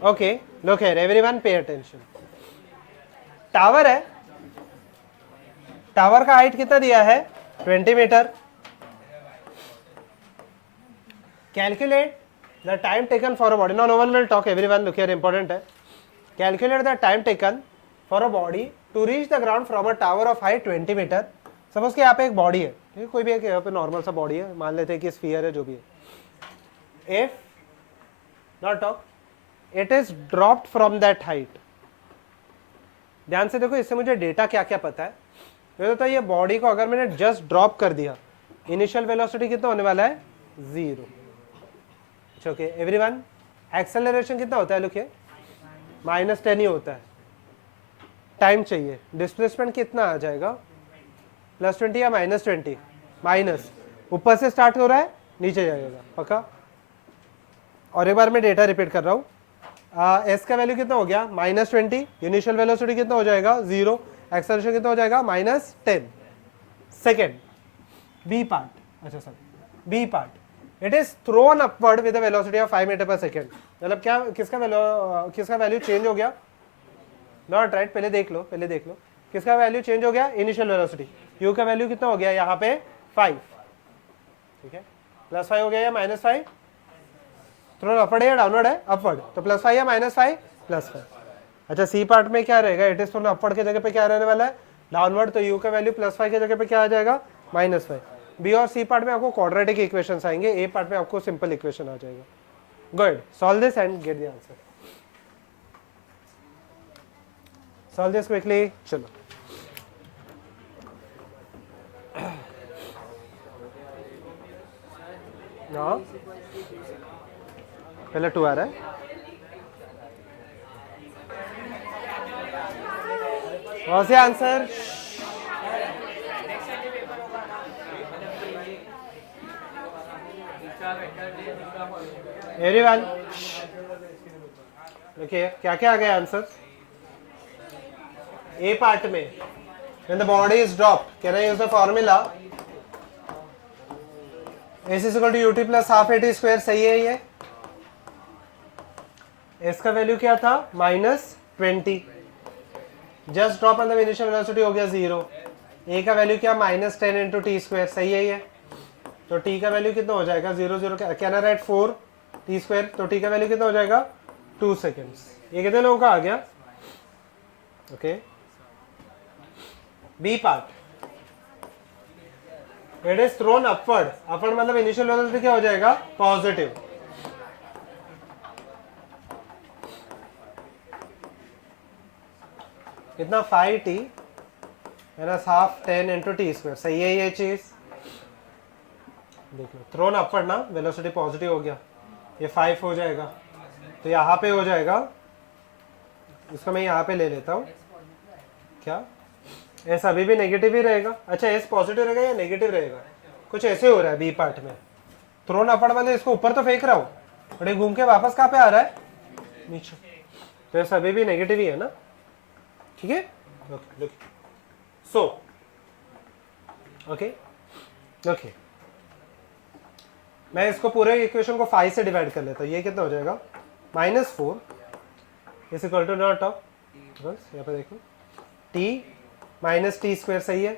okay look here everyone, pay attention. Tower है, tower का height कितना दिया है? 20 metre. Calculate the time taken for a body, no one will talk everyone, look here, important है। Calculate the time taken for a body to reach the ground from a tower of height 20 metre. Suppose कि यहाँ पे एक body है, ठीक है? कोई भी एक यहाँ पे नॉर्मल सा बॉडी है, मान लेते हैं कि स्फीयर है, जो भी है। If not talk, it is dropped from that height, ध्यान से देखो, इससे मुझे डेटा क्या क्या पता है। ये तो ये बॉडी को अगर मैंने जस्ट ड्रॉप कर दिया, इनिशियल वेलोसिटी कितना होने वाला है? 0। ओके एवरीवन, एक्सेलरेशन कितना होता है? लुकिए, -10 ही होता है। टाइम चाहिए, डिस्प्लेसमेंट कितना आ जाएगा? +20 या -20? माइनस, ऊपर से स्टार्ट हो रहा है, नीचे जाएगा, पक्का? और एक बार मैं डेटा रिपीट कर रहा हूँ, एस का वैल्यू कितना हो गया? -20, इनिशियल वेलोसिटी कितना हो जाएगा? 0, एक्सेलरेशन कितना हो जाएगा? -10 सेकेंड। बी पार्ट, अच्छा sir, B part, it is thrown upward with a velocity of 5 metre per second. मतलब क्या, किसका वैल्यू चेंज हो गया? नॉट राइट, पहले देख लो, पहले देख लो, किसका वैल्यू चेंज हो गया? Initial velocity. यू का वैल्यू कितना हो गया यहाँ पे? 5, ठीक है? +5 हो गया या -5? थ्रोन अपवर्ड है या डाउनवर्ड है? अपवर्ड, तो +5 या -5? +5। अच्छा, सी पार्ट में क्या रहेगा? इट इज थ्रोन अपवर्ड के जगह पे क्या रहने वाला है? डाउनवर्ड, तो यू का वैल्यू +5 के जगह पे क्या आ जाएगा? -5। बी और सी पार्ट में आपको क्वाड्रेटिक इक्वेशंस आएंगे, ए पार्ट में आपको सिंपल इक्वेशन आ जाएगा। Good, solve this and get the answer. Solve this quickly, चलो। हाँ, पहले 2 आ रहा है, कौन से आंसर? एवरीवन देखिए क्या क्या आ गया आंसर। ए पार्ट में, when the body is dropped, can I use the formula? AC = UT + ½ AT square, सही है ये? एस का वैल्यू क्या था? -20, just drop on the initial velocity हो गया 0। ए का वैल्यू क्या? -10 इंटू टी स्क्वायर, सही है ये? तो टी का वैल्यू कितना हो जाएगा? 0 0 can I right 4 T square, तो टी का वैल्यू कितना हो जाएगा? 2 सेकेंड्स। ये कितने लोगों का आ गया? Okay, B part, it is thrown upward, upward मतलब इनिशियल वेलोसिटी क्या हो जाएगा, पॉजिटिव। कितना 5t minus half 10 into T square, सही है ये चीज। देख लो थ्रोन अपवर्ड ना, वेलोसिटी पॉजिटिव हो गया, ये 5 हो जाएगा, तो यहाँ पे हो जाएगा, इसको मैं यहाँ पे ले लेता हूँ, क्या एस अभी भी नेगेटिव ही रहेगा। अच्छा एस पॉजिटिव रहेगा या नेगेटिव रहेगा, कुछ ऐसे हो रहा है बी पार्ट में। थ्रोन अपवर्ड मतलब इसको ऊपर तो फेंक रहा हूँ, बट ये घूम के वापस कहाँ पे आ रहा है, नीचे, तो एस अभी भी नेगेटिव ही है ना, ठीक है। सो ओके ओके, मैं इसको पूरे इक्वेशन को 5 से डिवाइड कर लेता हूँ, ये कितना हो जाएगा, -4 is equal to not of, बस यहाँ पे देखो t माइनस टी स्क्वायर, सही है।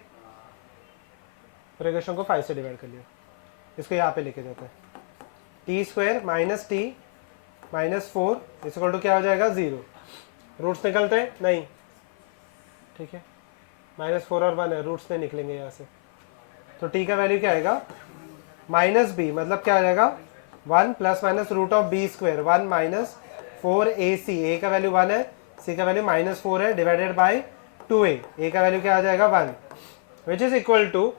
पूरे इक्वेशन को 5 से डिवाइड कर लिया, इसको यहाँ पे लेके जाते हैं, T square minus T minus 4 is equal to क्या हो जाएगा, 0। रूट्स निकलते हैं नहीं, ठीक है, -4 और 1 है, रूट्स नहीं निकलेंगे यहाँ से, तो t का वैल्यू क्या आएगा, माइनस बी, मतलब क्या आ जाएगा 1 plus minus root of B square 1 minus 4ac, A का वैल्यू 1 है, सी का वैल्यू -4 है, डिवाइडेड बाय 2a, ए का वैल्यू क्या आ जाएगा 1, which is equal to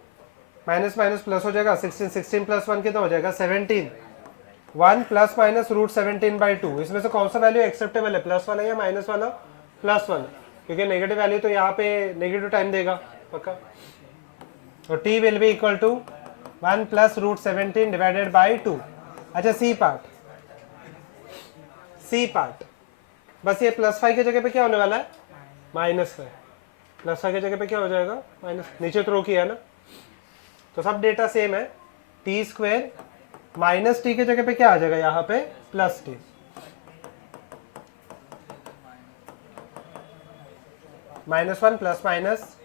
minus minus plus हो जाएगा 16, 16 प्लस 1 कितना हो जाएगा 17, 1 प्लस माइनस रूट 17 बाई 2, इसमें से कौन सा वैल्यू एक्सेप्टेबल है, प्लस वाला या माइनस वाला, +1, क्योंकि नेगेटिव वैल्यू तो यहाँ पे नेगेटिव टाइम देगा पक्का, तो t will be equal to 1 plus root 17 divided by 2। अच्छा सी पार्ट, बस ये +5 की जगह पे क्या होने वाला है, -5, +5 की जगह पे क्या हो जाएगा, माइनस, नीचे थ्रो किया ना, तो सब डेटा सेम है, टी स्क्वायर माइनस टी की जगह पे क्या आ जाएगा यहाँ पे, plus T, -1 plus minus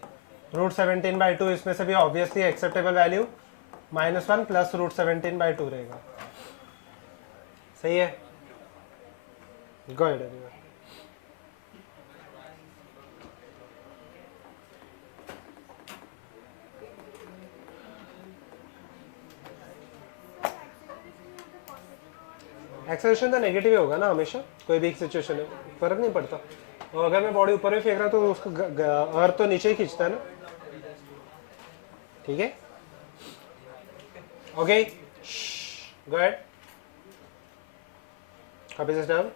root 17 by 2, इसमें से भी obviously acceptable value -1 plus root 17 by 2 रहेगा, सही है, गो अहेड एवरीवन। एक्सेलरेशन तो नेगेटिव ही होगा ना हमेशा, कोई भी सिचुएशन है, फर्क नहीं पड़ता, और अगर मैं बॉडी ऊपर भी फेंक रहा तो उसको अर्थ तो नीचे ही खींचता है ना, ठीक है, okay, go ahead, copy this down.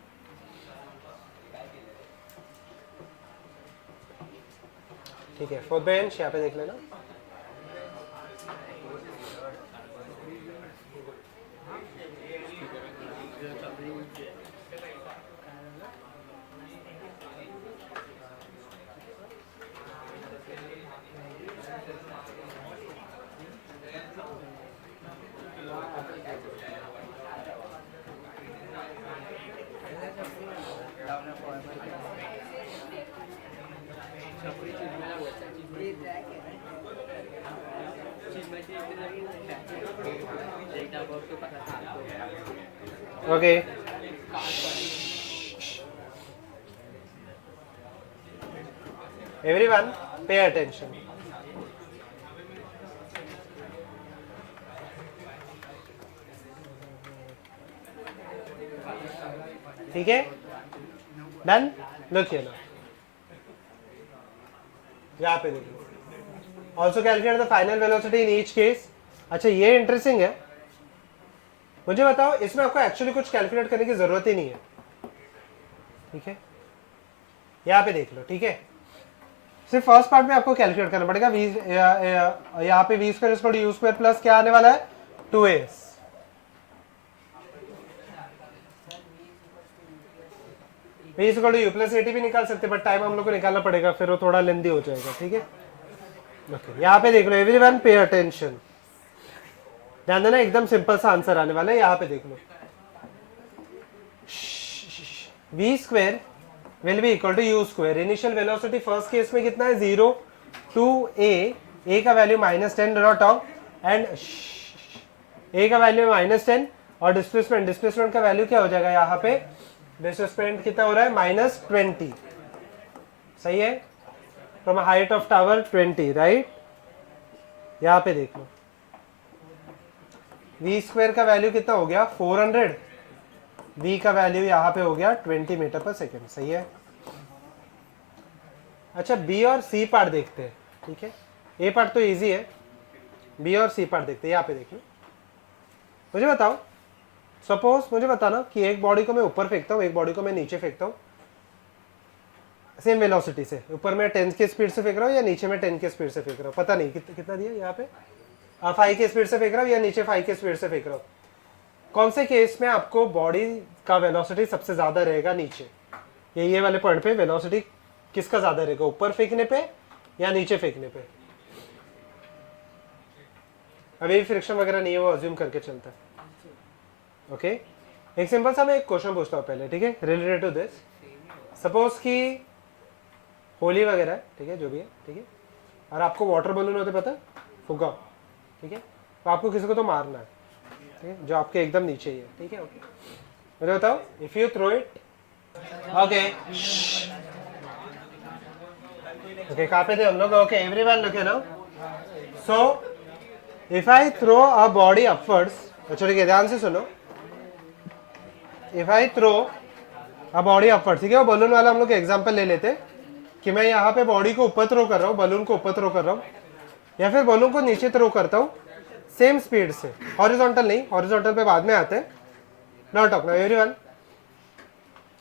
ठीक है, फोर्थ बेंच यहाँ पे देख लेना, ओके, एवरीवन पे अटेंशन, ठीक है, डन, लुक हियर नाउ, यहाँ पे देखो, also calculate the final velocity in each case. अच्छा ये इंटरेस्टिंग है, मुझे बताओ इसमें आपको एक्चुअली कुछ कैलकुलेट करने की जरूरत ही नहीं है, ठीक है, यहाँ पे देख लो, ठीक है, सिर्फ फर्स्ट पार्ट में आपको कैलकुलेट करना पड़ेगा, यहाँ पे v square equal to u square plus क्या आने वाला है 2as, v equal to u plus 80 भी निकाल सकते, बट टाइम हम लोग को निकालना पड़ेगा, फिर वो थोड़ा लेंदी हो जाएगा, ठीक है, ओके, यहाँ पे देख लो, एवरीवन पे अटेंशन, ध्यान देना, एकदम सिंपल सा आंसर आने वाला है, यहाँ पे देख लो, v square will be equal to u square, initial velocity first case में कितना है 0 टू a का value -10 dot of, and a का वैल्यू -10, और डिस्प्लेसमेंट का वैल्यू क्या हो जाएगा यहाँ पे, डिस्प्लेसमेंट कितना हो रहा है -20, सही है, from height of tower 20, right, यहाँ पे देख लो, वी स्क्वायर का वैल्यू कितना हो गया 400, वी का वैल्यू यहाँ पे हो गया 20 मीटर पर सेकेंड, सही है। अच्छा बी और सी पार्ट देखते हैं, ठीक है, ए पार्ट तो इजी है, बी और सी पार्ट देखते हैं। यहाँ पे देखिए, मुझे बताओ, सपोज मुझे बताना कि एक बॉडी को मैं ऊपर फेंकता हूँ, एक बॉडी को मैं नीचे फेंकता हूँ सेम वेलोसिटी से, ऊपर मैं 10 के स्पीड से फेंक रहा हूँ या नीचे में 10 के स्पीड से फेंक रहा हूँ, पता नहीं कितना दिया यहाँ पे, 5 के स्पीड से फेंक रहा हूँ या नीचे 5 के स्पीड से फेंक रहा हूँ। कौन से केस में आपको बॉडी का वेलोसिटी सबसे ज्यादा रहेगा नीचे, ये वाले पॉइंट पे वेलोसिटी किसका ज्यादा रहेगा, ऊपर फेंकने पे या नीचे फेंकने पे? अभी फ्रिक्शन वगैरह नहीं है, वो अज्यूम करके चलता है। ओके एक सिंपल सा मैं एक क्वेश्चन पूछता हूँ पहले, ठीक है, रिलेटेड टू दिस। सपोज कि होली वगैरह है, ठीक है, जो भी है, ठीक है, और आपको वाटर बलून होते पता, फुगा, ठीक है, तो आपको किसी को तो मारना है, ठीक है, जो आपके एकदम नीचे ही है, ठीक है। ओके मुझे बताओ, if you throw it, okay okay कहाँ पे थे हम लोग? Okay everyone look now. So if I throw a body upwards, अच्छा ठीक है ध्यान से सुनो, if I throw a body upwards, ठीक है, वो बलून वाला हम लोग एग्जांपल ले लेते कि मैं यहाँ पे बॉडी को ऊपर थ्रो कर रहा हूँ, बलून को ऊपर थ्रो कर रहा हूँ, या फिर बलून को नीचे थ्रो करता हूँ सेम स्पीड से, हॉरिजॉन्टल नहीं, हॉरिजॉन्टल पे बाद में आते हैं, नॉट टॉक नाउ एवरीवन।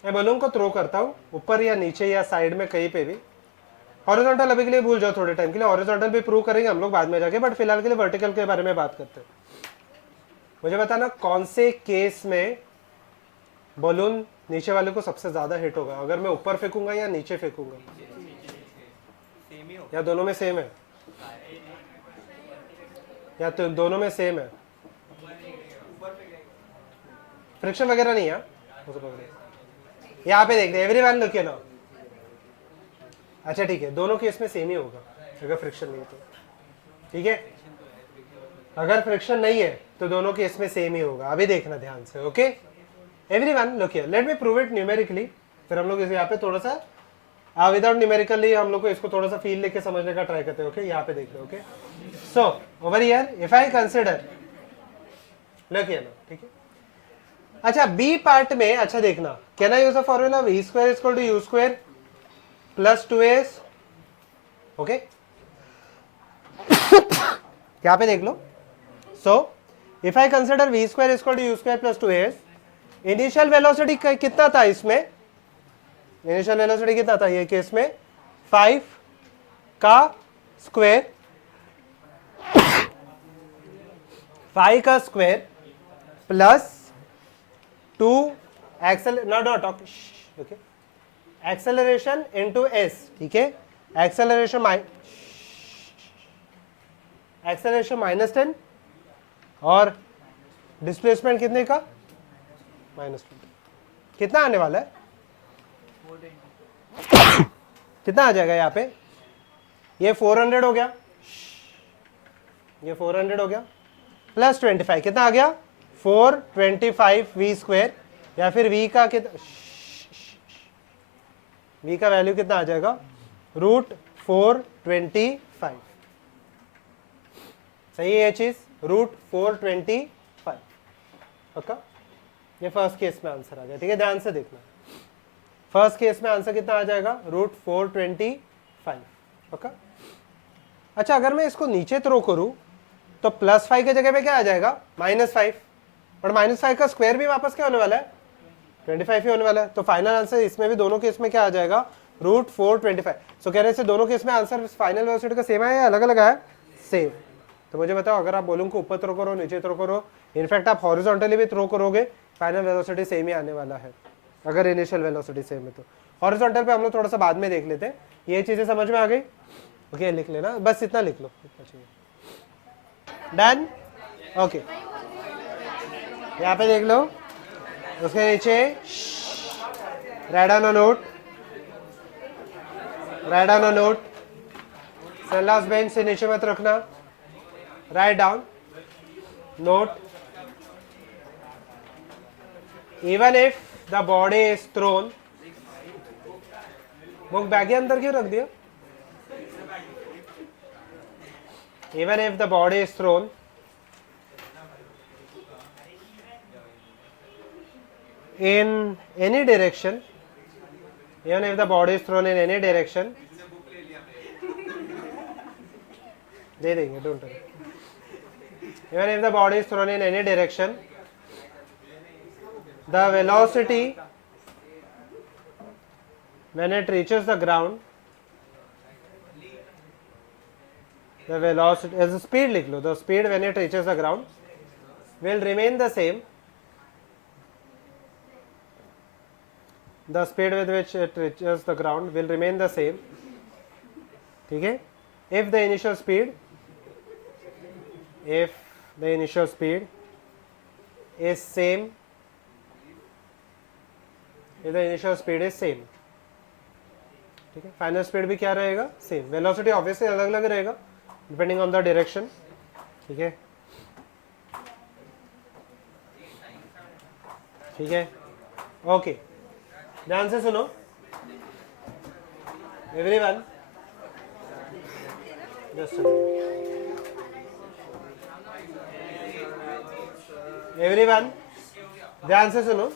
मैं बलून को थ्रो करता हूँ ऊपर या नीचे या साइड में कहीं पे भी, हॉरिजॉन्टल अभी के लिए भूल जाओ, थोड़े टाइम के लिए हॉरिजॉन्टल भी प्रूव करेंगे हम लोग बाद में जाके, बट फिलहाल के लिए वर्टिकल के बारे में बात करते हैं। मुझे बताना कौन से केस में बलून नीचे वाले को सबसे ज्यादा हिट होगा, अगर मैं ऊपर फेंकूंगा या नीचे फेंकूंगा, या दोनों में सेम है, या तो दोनों में सेम है, फ्रिक्शन वगैरह नहीं है यहाँ पे देखते एवरीवन लुक नाउ। अच्छा ठीक है, दोनों केस में सेम ही होगा अगर फ्रिक्शन नहीं है तो, ठीक है, अगर फ्रिक्शन नहीं है तो दोनों केस में सेम ही होगा, अभी देखना ध्यान से। Okay everyone look here, let me prove it numerically, फिर हम लोग इसे यहाँ पे थोड़ा सा विदाउट न्यूमेरिकली हम लोग को इसको थोड़ा सा फील लेके समझने का ट्राई करते हैं। ओके यहाँ पे देख लो। Okay so over here if I consider, look here, ठीक है। अच्छा बी पार्ट में, अच्छा देखना, can I use a formula v square equal to u square plus 2as, okay यहाँ पे देख लो। So if I consider v square equal to u square plus 2as, initial velocity कितना था इसमें, इनिशियल वेलोसिटी कितना था ये केस में, 5 का स्क्वायर, 5 का square plus 2 acceleration into s, ठीक है, एक्सेलरेशन -10 और डिस्प्लेसमेंट कितने का -20, कितना आने वाला है कितना आ जाएगा यहाँ पे, ये 400 हो गया, ये 400 हो गया, प्लस 25 कितना आ गया 425 वी स्क्वायर, या फिर वी का कितना, वी का वैल्यू कितना आ जाएगा √425, सही है ये चीज, √425, पक्का। ये फर्स्ट केस में आंसर आ गया, ठीक है, ध्यान से देखना, फर्स्ट केस में आंसर कितना आ जाएगा √425, पक्का। अच्छा अगर मैं इसको नीचे थ्रो करूं तो +5 के जगह पे क्या आ जाएगा -5, और -5 का स्क्वायर भी वापस क्या होने वाला है 25 ही होने वाला है, तो फाइनल आंसर इसमें भी दोनों केस में क्या आ जाएगा √425। सो कह रहे से दोनों केस में आंसर फाइनल वेलोसिटी का सेम है या अलग अलग है, सेम। तो मुझे बताओ अगर आप बलून को ऊपर थ्रो करो नीचे थ्रो करो, इनफैक्ट आप हॉरिजॉन्टली भी थ्रो करोगे, फाइनल वेलोसिटी सेम ही आने वाला है अगर इनिशियल वेलोसिटी सेम है तो। हॉरिजॉन्टल पे हम लोग थोड़ा सा बाद में देख लेते हैं, ये चीजें समझ में आ गई। ओके लिख लेना, बस इतना लिख लो, इतना चाहिए, डन। ओके यहाँ पे देख लो, उसके नीचे write down a note, write down a note, Selous bench से नीचे मत रखना, write down note, even if the body is throne, book bag के अंदर क्यों रख दिया, even if the body is thrown in any direction, even if the body is thrown in any direction, दे देंगे, don't worry. Even if the body is thrown in any direction, the velocity when it reaches the ground, the velocity as a speed लिख लो, the speed when it reaches the ground will remain the same. The speed with which it reaches the ground will remain the same. ठीक है? If the initial speed is same, if the initial speed is same, ठीक है, final speed भी क्या रहेगा, same. Velocity obviously अलग अलग रहेगा डिपेंडिंग ऑन द डायरेक्शन. ठीक है, ठीक है, ओके. ध्यान से सुनो एवरीवन, जस्ट एवरीवन ध्यान से सुनो.